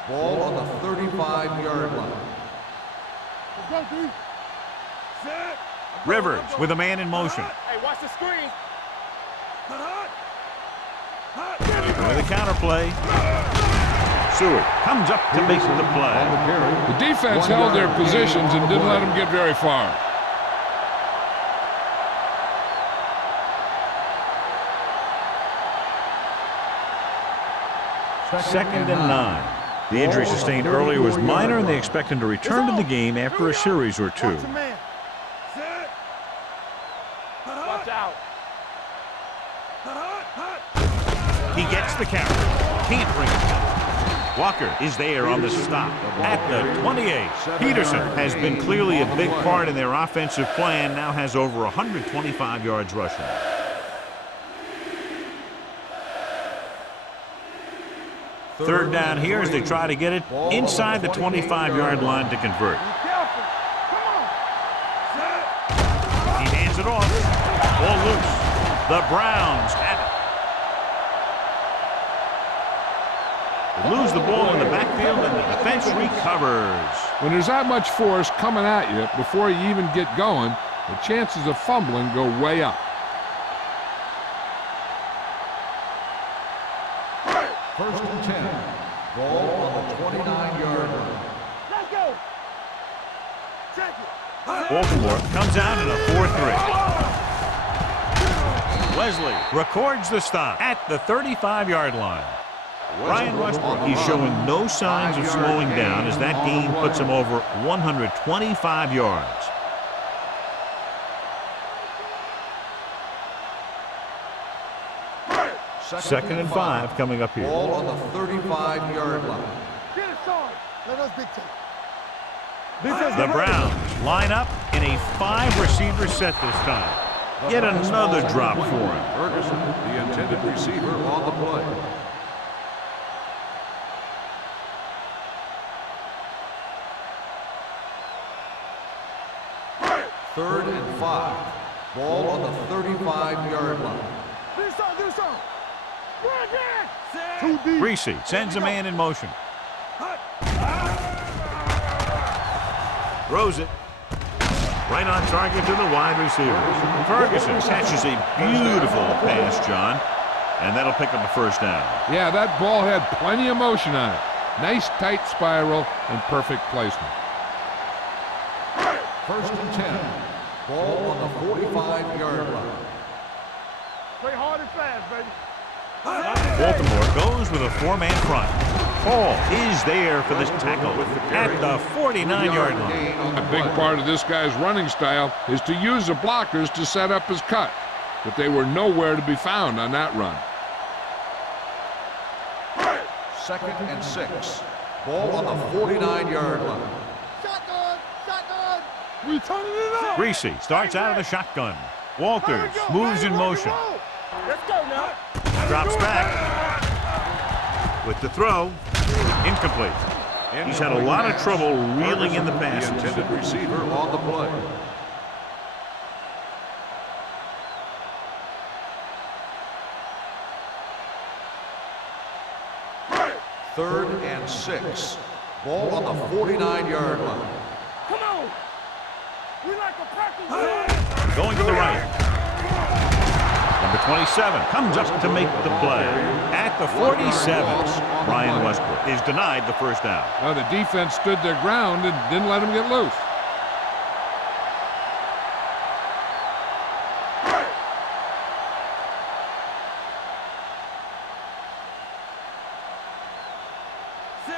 Ball on the 35-yard line. Rivers with a man in motion. Hey, watch the screen. With a counterplay. Seward comes up to make the play. The defense held their positions and didn't let them get very far. Second and 9. The injury sustained earlier was minor, and they expect him to return to the game after a series or two. Watch out. He gets the carry. Can't bring it down. Walker is there on the stop at the 28. Peterson has been clearly a big part in their offensive plan, now has over 125 yards rushing. Third down here as they try to get it inside the 25-yard line to convert. He hands it off. Ball loose. The Browns have it. They lose the ball in the backfield and the defense recovers. When there's that much force coming at you before you even get going, the chances of fumbling go way up. First and 10. Ball on the 29-yard line. Let's go. Check it. Baltimore comes out in a 4-3. Wesley records the stop at the 35-yard line. Brian Westbrook is showing no signs of slowing down as that gain puts him over 125 yards. Second and 5 coming up here. Ball on the 35-yard line. Get it started. Let us dictate. The Browns line up in a 5-receiver set this time. Yet another drop for him. Ferguson, the intended receiver, on the play. Third and 5. Ball on the 35-yard line. Do something. Too deep. Reese sends a man in motion. Throws it. Right on target to the wide receiver. Ferguson catches a beautiful pass, John. And that'll pick up a first down. Yeah, that ball had plenty of motion on it. Nice tight spiral and perfect placement. First and 10. Ball on the 45-yard line. Play hard and fast, baby. Baltimore goes with a 4-man front. Hall is there for this tackle at the 49-yard line. A big part of this guy's running style is to use the blockers to set up his cut, but they were nowhere to be found on that run. 2nd and 6. Ball on the 49-yard line. Shotgun! Shotgun! We turning it up! Greasy starts out of the shotgun. Walters moves in motion. Let's go now! Drops back. With the throw. Incomplete. He's had a lot of trouble reeling in the passes. The intended receiver on the play. Third and 6. Ball on the 49-yard line. Come on! We like a practice. Going to the right. Number 27 comes up to make the play. At the 47, Brian Westbrook is denied the first down. Well, the defense stood their ground and didn't let him get loose.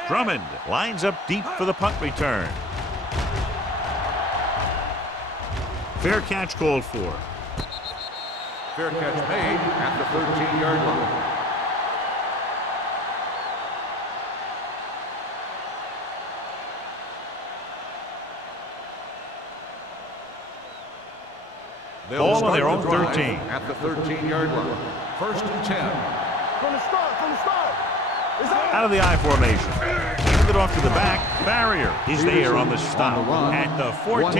Drummond lines up deep for the punt return. Fair catch called for. Fair catch made at the 13-yard line. Ball on their own 13. At the 13-yard line. 1st and 10. From the start, from the start. Out of the I formation. Handed it off to the back. Barrier is there on the stop. At the 14.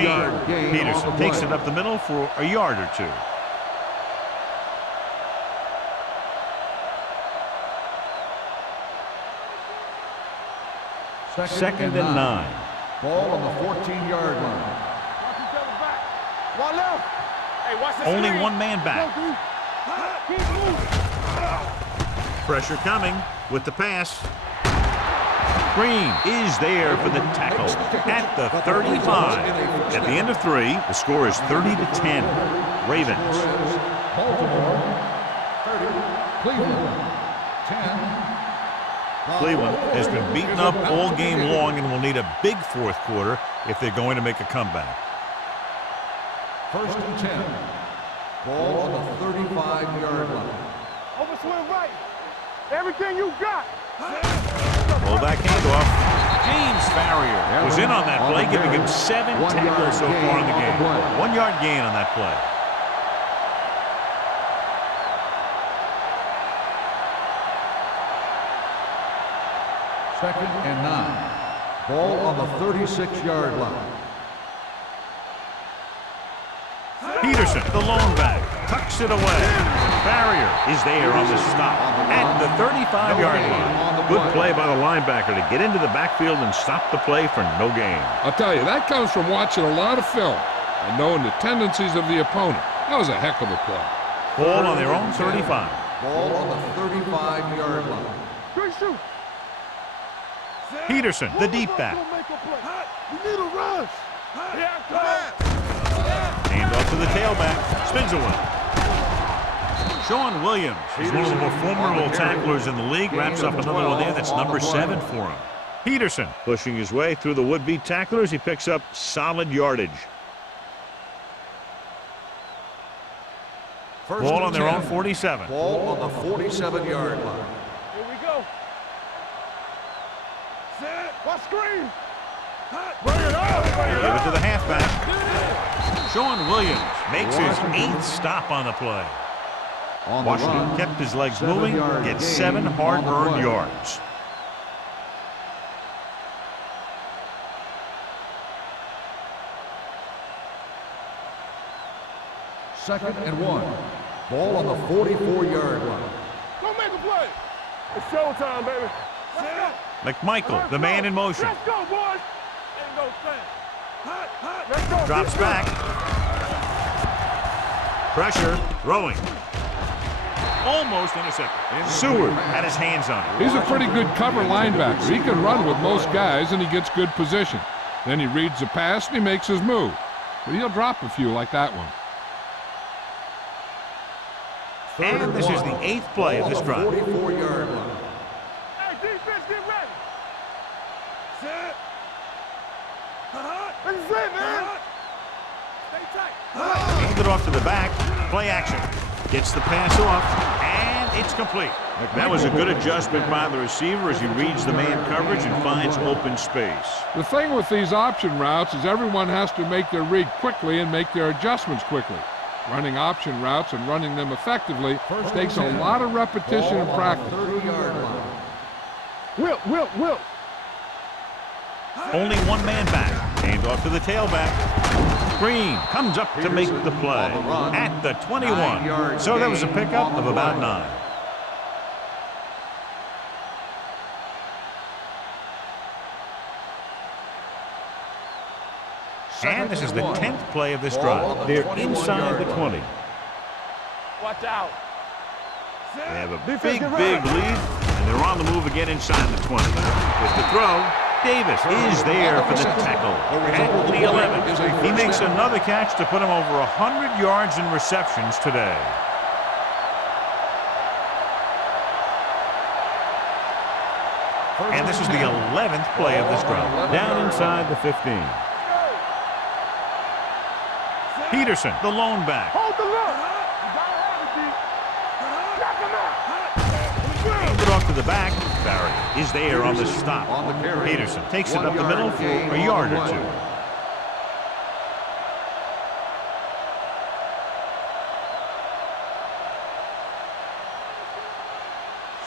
Peterson takes it up the middle for a yard or two. Second and 9. Ball on the 14-yard line. Watch each other back. One left. Hey, watch the Only screen. one man back. Keep moving. Pressure coming with the pass. Green is there for the tackle at the 35. At the end of 3, the score is 30-10. Ravens. Baltimore 30. Cleveland 10. Cleveland has been beaten up all game long and will need a big fourth quarter if they're going to make a comeback. 1st and 10. Ball on the 35-yard line. Over swing right. Everything you got. Roll back handoff. James Farrier was in on that play, giving him 7 tackles so far in the game. 1 yard gain on that play. Second and 9. Ball on the 36-yard line. Peterson, the lone back, tucks it away. Farrier is there on the stop at the 35-yard line. Good play by the linebacker to get into the backfield and stop the play for no gain. I'll tell you, that comes from watching a lot of film and knowing the tendencies of the opponent. That was a heck of a play. Ball on their own 35. Ball on the 35-yard line. Good shoot. Peterson, the deep back. We need a rush. Here it comes. Hand off to the tailback. Spins away. Sean Williams is one of the more formidable tacklers in the league. Wraps up another one there. That's number 7 for him. Peterson pushing his way through the would-be tacklers. He picks up solid yardage. Ball on their own 47. Ball on the 47-yard line. Here we go. What screen? Bring it up. They give it to the halfback. Sean Williams makes his 8th stop on the play. Washington kept his legs moving, gets 7 hard-earned yards. Second and 1. Ball on the 44-yard line. Go make a play. It's showtime, baby. McMichael, the man in motion. Let's go, boys. Ain't no thing. Let's go. Drops back. Pressure, throwing. Almost intercepted. Seward had his hands on it. He's a pretty good cover linebacker. He can run with most guys, and he gets good position. Then he reads the pass, and he makes his move. But he'll drop a few like that one. And this is the 8th play of this drive. 44-yard line. Hey, defense, get ready. Set. This is it, man. Stay tight. Hand it off to the back. Play action. Gets the pass off, and it's complete. That was a good adjustment by the receiver as he reads the man coverage and finds open space. The thing with these option routes is everyone has to make their read quickly and make their adjustments quickly. Running option routes and running them effectively takes a lot of repetition and practice. 30-yard line. Whip. Only one man back. Hand off to the tailback. Green comes up to make the play at the 21. So that was a pickup of about 9. And this is the 10th play of this drive. They're inside the 20. Watch out. They have a big lead, and they're on the move again inside the 20. With the throw, Davis is there for the tackle at the 11. He makes another catch to put him over 100 yards in receptions today. And this is the 11th play of this drive. Down inside the 15. Peterson, the lone back. Hold the look. You gotta have it, D. Knock him out. Hand it off to the back. Barry is there on the stop. Peterson takes it up the middle for a yard or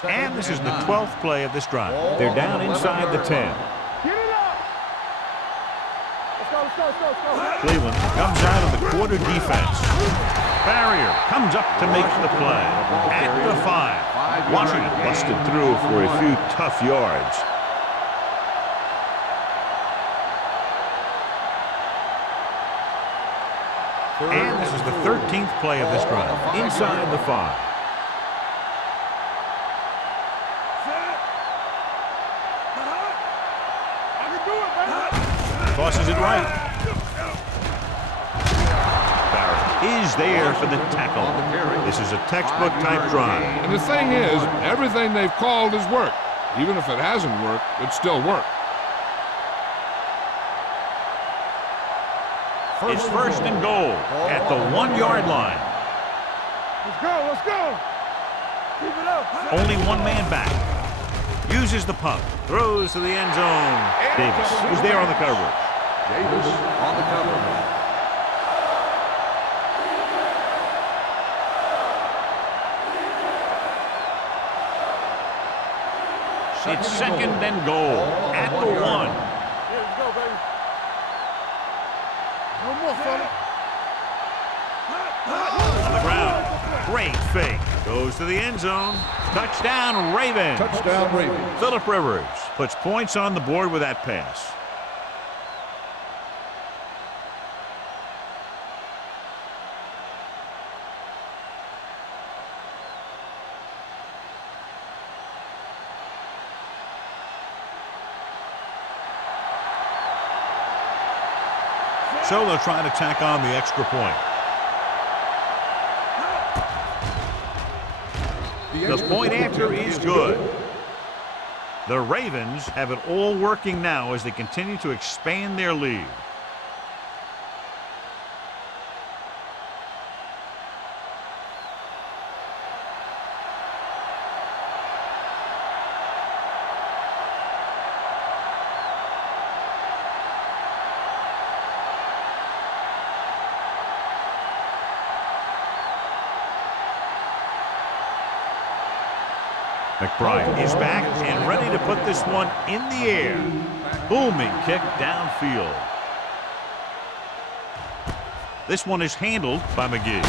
2. And this is the 12th play of this drive. They're down inside the 10. Get it up. Let's go. Cleveland comes out of the quarter defense. Barrier comes up to make the play at the 5. Washington busted through for a few tough yards. And this is the 13th play of this drive. Inside the 5. Tosses it right. Barrett is there for the tackle. This is a textbook type drive. And the thing is, everything they've called has worked. Even if it hasn't worked, it still worked. It's first and goal at the 1-yard line. Let's go. Keep it up. Only one man back. Uses the pump. Throws to the end zone. Davis is there on the coverage. Davis on the cover. It's second and goal at the 1. Here we go, baby. No more, fella. On the ground. Great fake. Goes to the end zone. Touchdown, Ravens. Touchdown, Ravens. Phillip Rivers puts points on the board with that pass. So they'll try to tack on the extra point. The point after is good. The Ravens have it all working now as they continue to expand their lead. McBride is back and ready to put this one in the air. Booming kick downfield. This one is handled by McGee.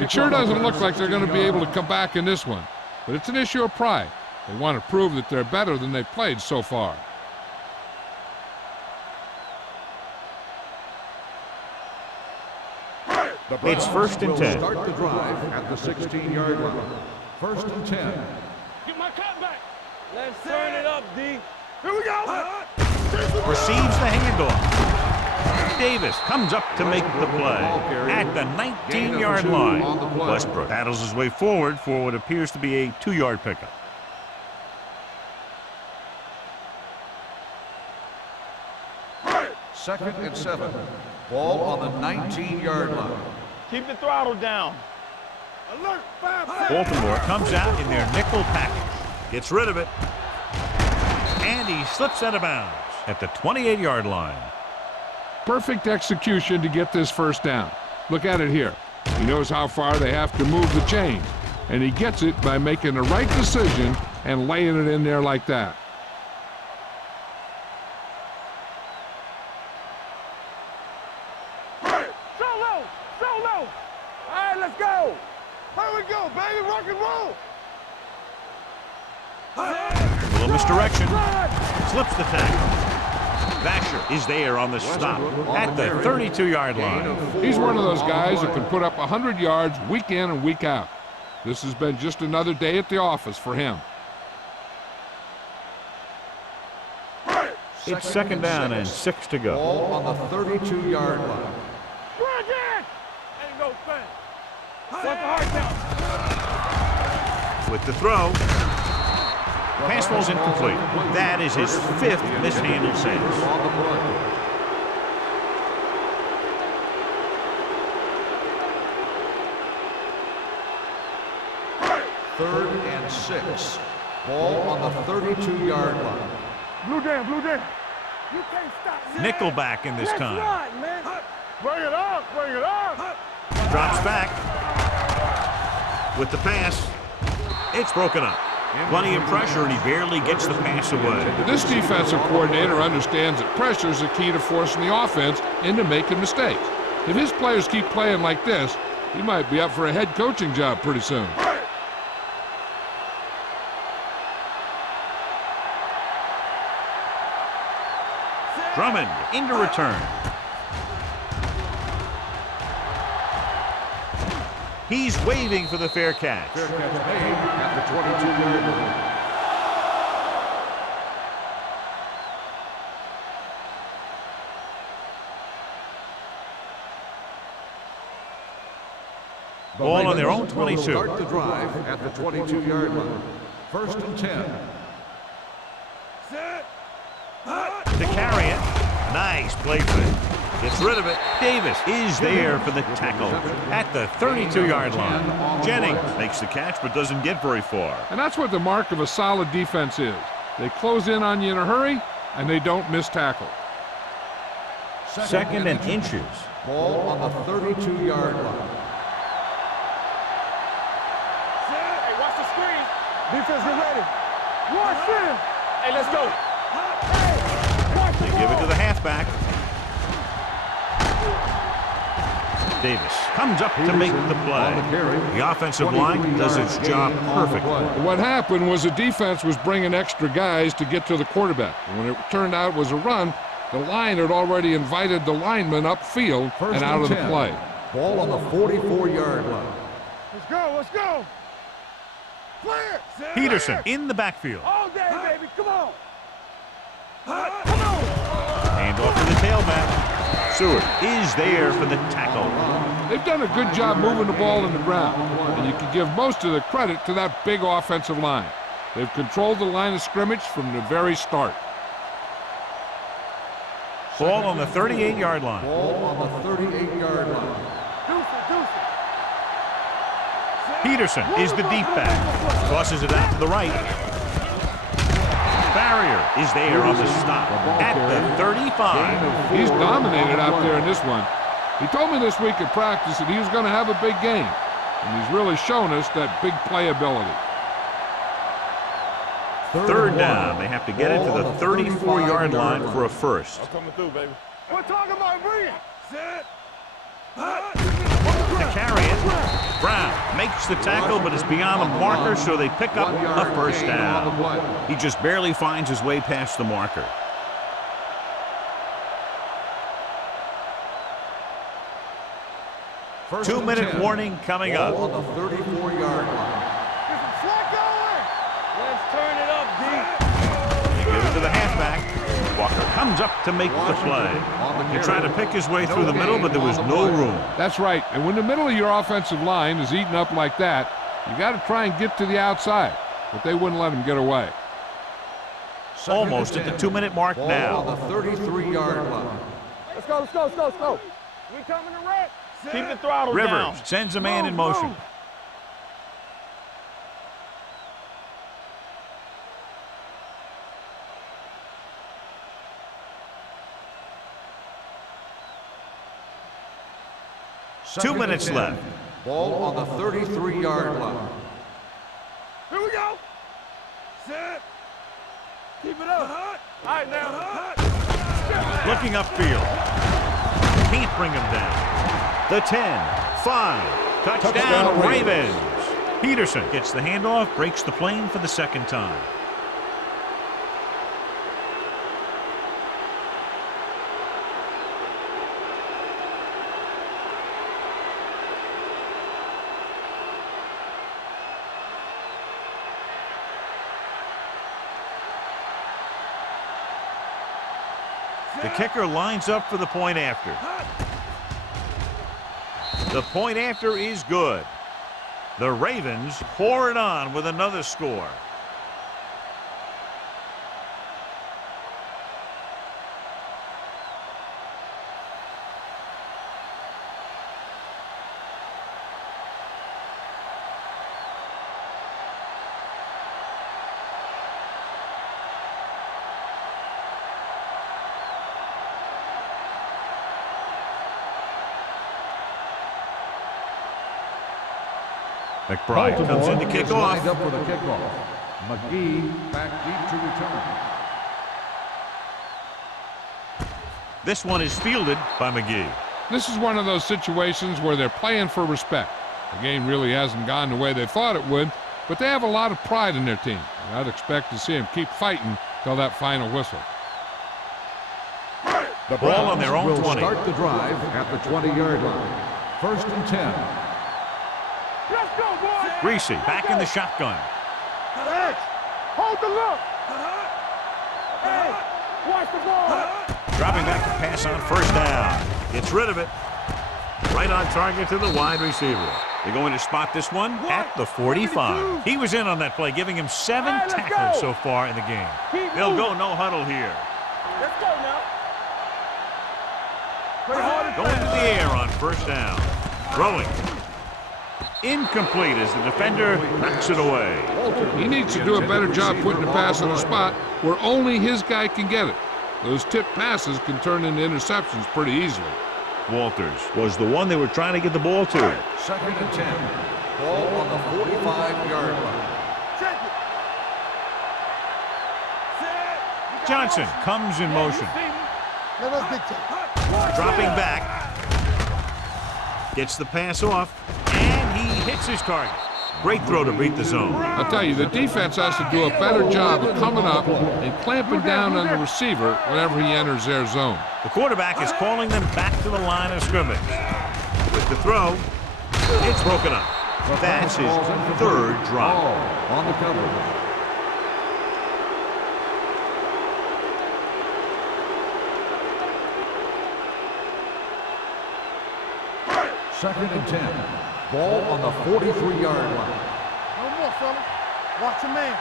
It sure doesn't look like they're going to be able to come back in this one, but it's an issue of pride. They want to prove that they're better than they've played so far. It's first and 10. Start the drive at the 16-yard line. First and 10. Get my cut back. Let's turn it up, D. Here we go. Receives the handoff. Davis comes up to make the play at the 19-yard line. Westbrook battles his way forward for what appears to be a 2-yard pickup. Second and 7. Ball on the 19-yard line. Keep the throttle down. Alert, 5 seconds. Baltimore comes out in their nickel package. Gets rid of it. And he slips out of bounds at the 28-yard line. Perfect execution to get this first down. Look at it here. He knows how far they have to move the chains, and he gets it by making the right decision and laying it in there like that. Solo! Solo! All right, let's go! Here we go, baby, rock and roll! A little misdirection. Slips the tackle. Vasher is there on the stop at the 32-yard line. He's one of those guys that can put up 100 yards week in and week out. This has been just another day at the office for him. It's second down and 6 to go. Ball on the 32-yard line. Run it! Ain't no thing. What's the hard count? With the throw. Pass ball's incomplete. That is his 5th mishandled pass. On the play. 3rd and 6. Ball on the 32-yard line. Blue jam, blue jam. You can't stop. Nickelback in this time. Run, man. Bring it up, bring it up. Drops back. With the pass. It's broken up. Plenty of pressure, and he barely gets the pass away. This defensive coordinator understands that pressure is the key to forcing the offense into making mistakes. If his players keep playing like this, he might be up for a head coaching job pretty soon. Drummond into return. He's waving for the fair catch. Fair catch made at the 22-yard line. Ball on their own 22. Start the drive at the 22-yard line. 1st and 10. To carry it. Nice play fit. Gets rid of it. Davis is there for the tackle at the 32-yard line. Jennings makes the catch but doesn't get very far. And that's what the mark of a solid defense is. They close in on you in a hurry, and they don't miss tackle. Second and inches. Ball on the 32-yard line. Hey, watch the screen. Defense, get ready. Watch him. Hey, let's go. They give it to the halfback. Davis comes up to make the play. The offensive line does its job perfectly. What happened was the defense was bringing extra guys to get to the quarterback. And when it turned out it was a run, the line had already invited the lineman upfield and out of the play. Ball on the 44-yard line. Let's go, let's go. Clear. Peterson in the backfield. All day, baby, come on. Hand off to the tailback. Seward is there for the tackle. They've done a good job moving the ball in the ground, and you can give most of the credit to that big offensive line. They've controlled the line of scrimmage from the very start. Ball on the 38-yard line. Ball on the 38-yard line. Peterson is the deep back. Tosses it out to the right. Barrier is there on the stop at the 35. He's dominated out there in this one. He told me this week at practice that he was going to have a big game, and he's really shown us that big playability. Third down. They have to get it to the 34-yard line for a first. I'm coming through, baby. We're talking about bringing. Set. To carry it, Brown makes the tackle, but it's beyond the marker, so they pick up a first down. He just barely finds his way past the marker. First 2-minute warning coming up. Ball on the 34-yard line. Get some slack going. Let's turn it up, D. They give it to the halfback. Walker comes up to make the play. He tried to pick his way through the middle, but there was no room. That's right. And when the middle of your offensive line is eaten up like that, you got to try and get to the outside. But they wouldn't let him get away. Almost at the 2-minute mark Ball now. on the 33-yard line. Let's go, let's go, let's go, let's go. We coming to wreck. Keep the throttle Rivers down. sends a man in motion. Move. Two minutes left. Ball on the 33-yard line. Here we go. Set. Keep it up. All right, now. Looking upfield. Can't bring him down. The 10, 5. Touchdown, Ravens. Peterson gets the handoff, breaks the plane for the second time. The kicker lines up for the point after. The point after is good. The Ravens pour it on with another score. McBride comes in to kick off. Lined up for the kickoff. McGee back deep to return. This one is fielded by McGee. This is one of those situations where they're playing for respect. The game really hasn't gone the way they thought it would, but they have a lot of pride in their team. And I'd expect to see them keep fighting till that final whistle. The Ball on their own will 20. Start the drive at the 20-yard line. 1st and 10. Let's go, boys. Greasy back in the shotgun. Hey, hold the look. Hey, watch the ball. Dropping back to pass on first down. Gets rid of it. Right on target to the wide receiver. They're going to spot this one at the 45. He was in on that play, giving him 7 tackles so far in the game. They'll go no huddle here. Let's go now. Play hard and Going to the air on first down. Throwing. Incomplete as the defender knocks it away. He needs to do a better job putting the pass on a spot where only his guy can get it. Those tip passes can turn into interceptions pretty easily. Walters was the one they were trying to get the ball to. 2nd and 10. Ball on the 45-yard line. Johnson comes in motion. Let us dictate. Dropping back. Gets the pass off. And he hits his target. Great throw to beat the zone. I'll tell you, the defense has to do a better job of coming up and clamping down on the receiver whenever he enters their zone. The quarterback is calling them back to the line of scrimmage. With the throw, it's broken up. That's his 3rd drop. Ball on the cover. Second and 10. Ball on the 43-yard line. No more, fellas. Watch your man.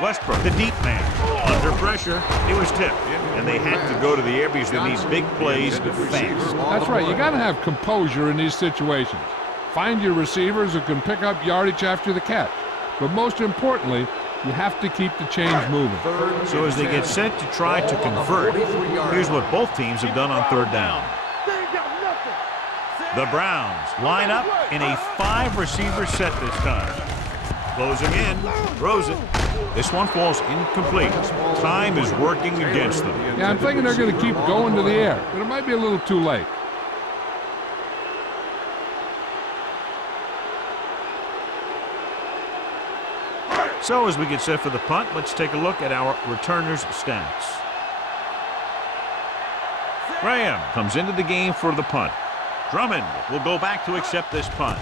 Westbrook, the deep man. Under pressure, it was tipped. And they had to go to the air because they need big plays fast. That's right. You got to have composure in these situations. Find your receivers who can pick up yardage after the catch. But most importantly, you have to keep the chains moving. So as they get set to try to convert, here's what both teams have done on 3rd down. They ain't got nothing. The Browns line up in a 5-receiver set this time. Closing in, throws it. This one falls incomplete. Time is working against them. Yeah, I'm thinking they're going to keep going to the air, but it might be a little too late. So as we get set for the punt, let's take a look at our returners' stats. Graham comes into the game for the punt. Drummond will go back to accept this punt.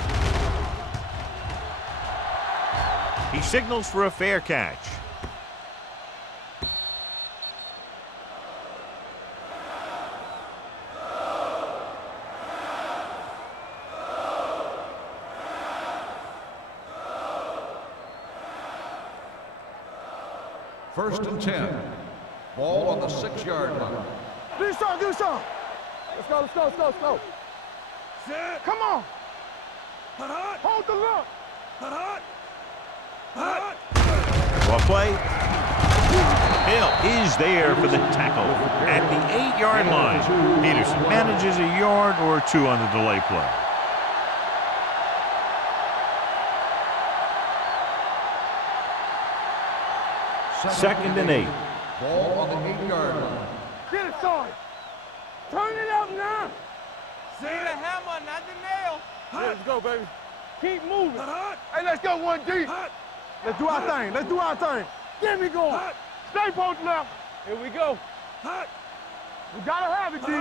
He signals for a fair catch. First and 10. Ball on the 6-yard line. Do something, do something. Let's go, let's go, let's go, let's go. Come on. Hold the look. Well play. Hill is there for the tackle at the 8-yard line. Peterson manages a yard or two on the delay play. Second and 8. Ball on the 8-yard line. Get it, son. Turn it up now. See the hammer, not the nail. Let's go, baby. Keep moving. Hey, let's go one deep. Let's do our thing. Let's do our thing. Get me going. Stay post left. Here we go. We gotta have it, D.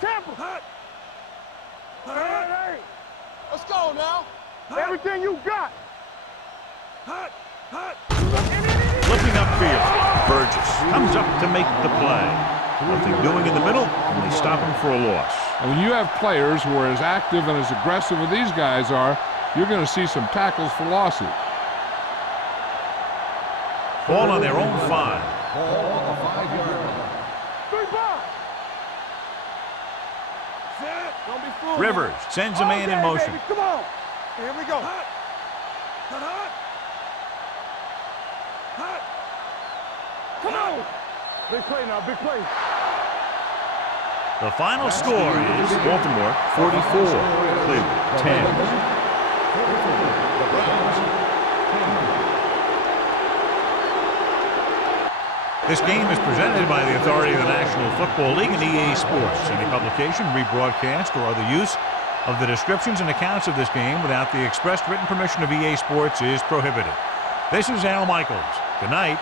Tampa. Hey. Let's go now. Everything you got. Looking upfield, Burgess comes up to make the play. Nothing doing in the middle, and they stop him for a loss. And when you have players who are as active and as aggressive as these guys are, you're going to see some tackles for losses. Ball on their own 5. Ball on the 5-yard line. 3 balls. Don't be fooled. Rivers sends a man in motion. Baby. Come on. Here we go. Come on. Big play now, big play. The final score is Baltimore 44, Cleveland 10. This game is presented by the authority of the National Football League and EA Sports. Any publication, rebroadcast, or other use of the descriptions and accounts of this game without the expressed written permission of EA Sports is prohibited. This is Al Michaels. Good night.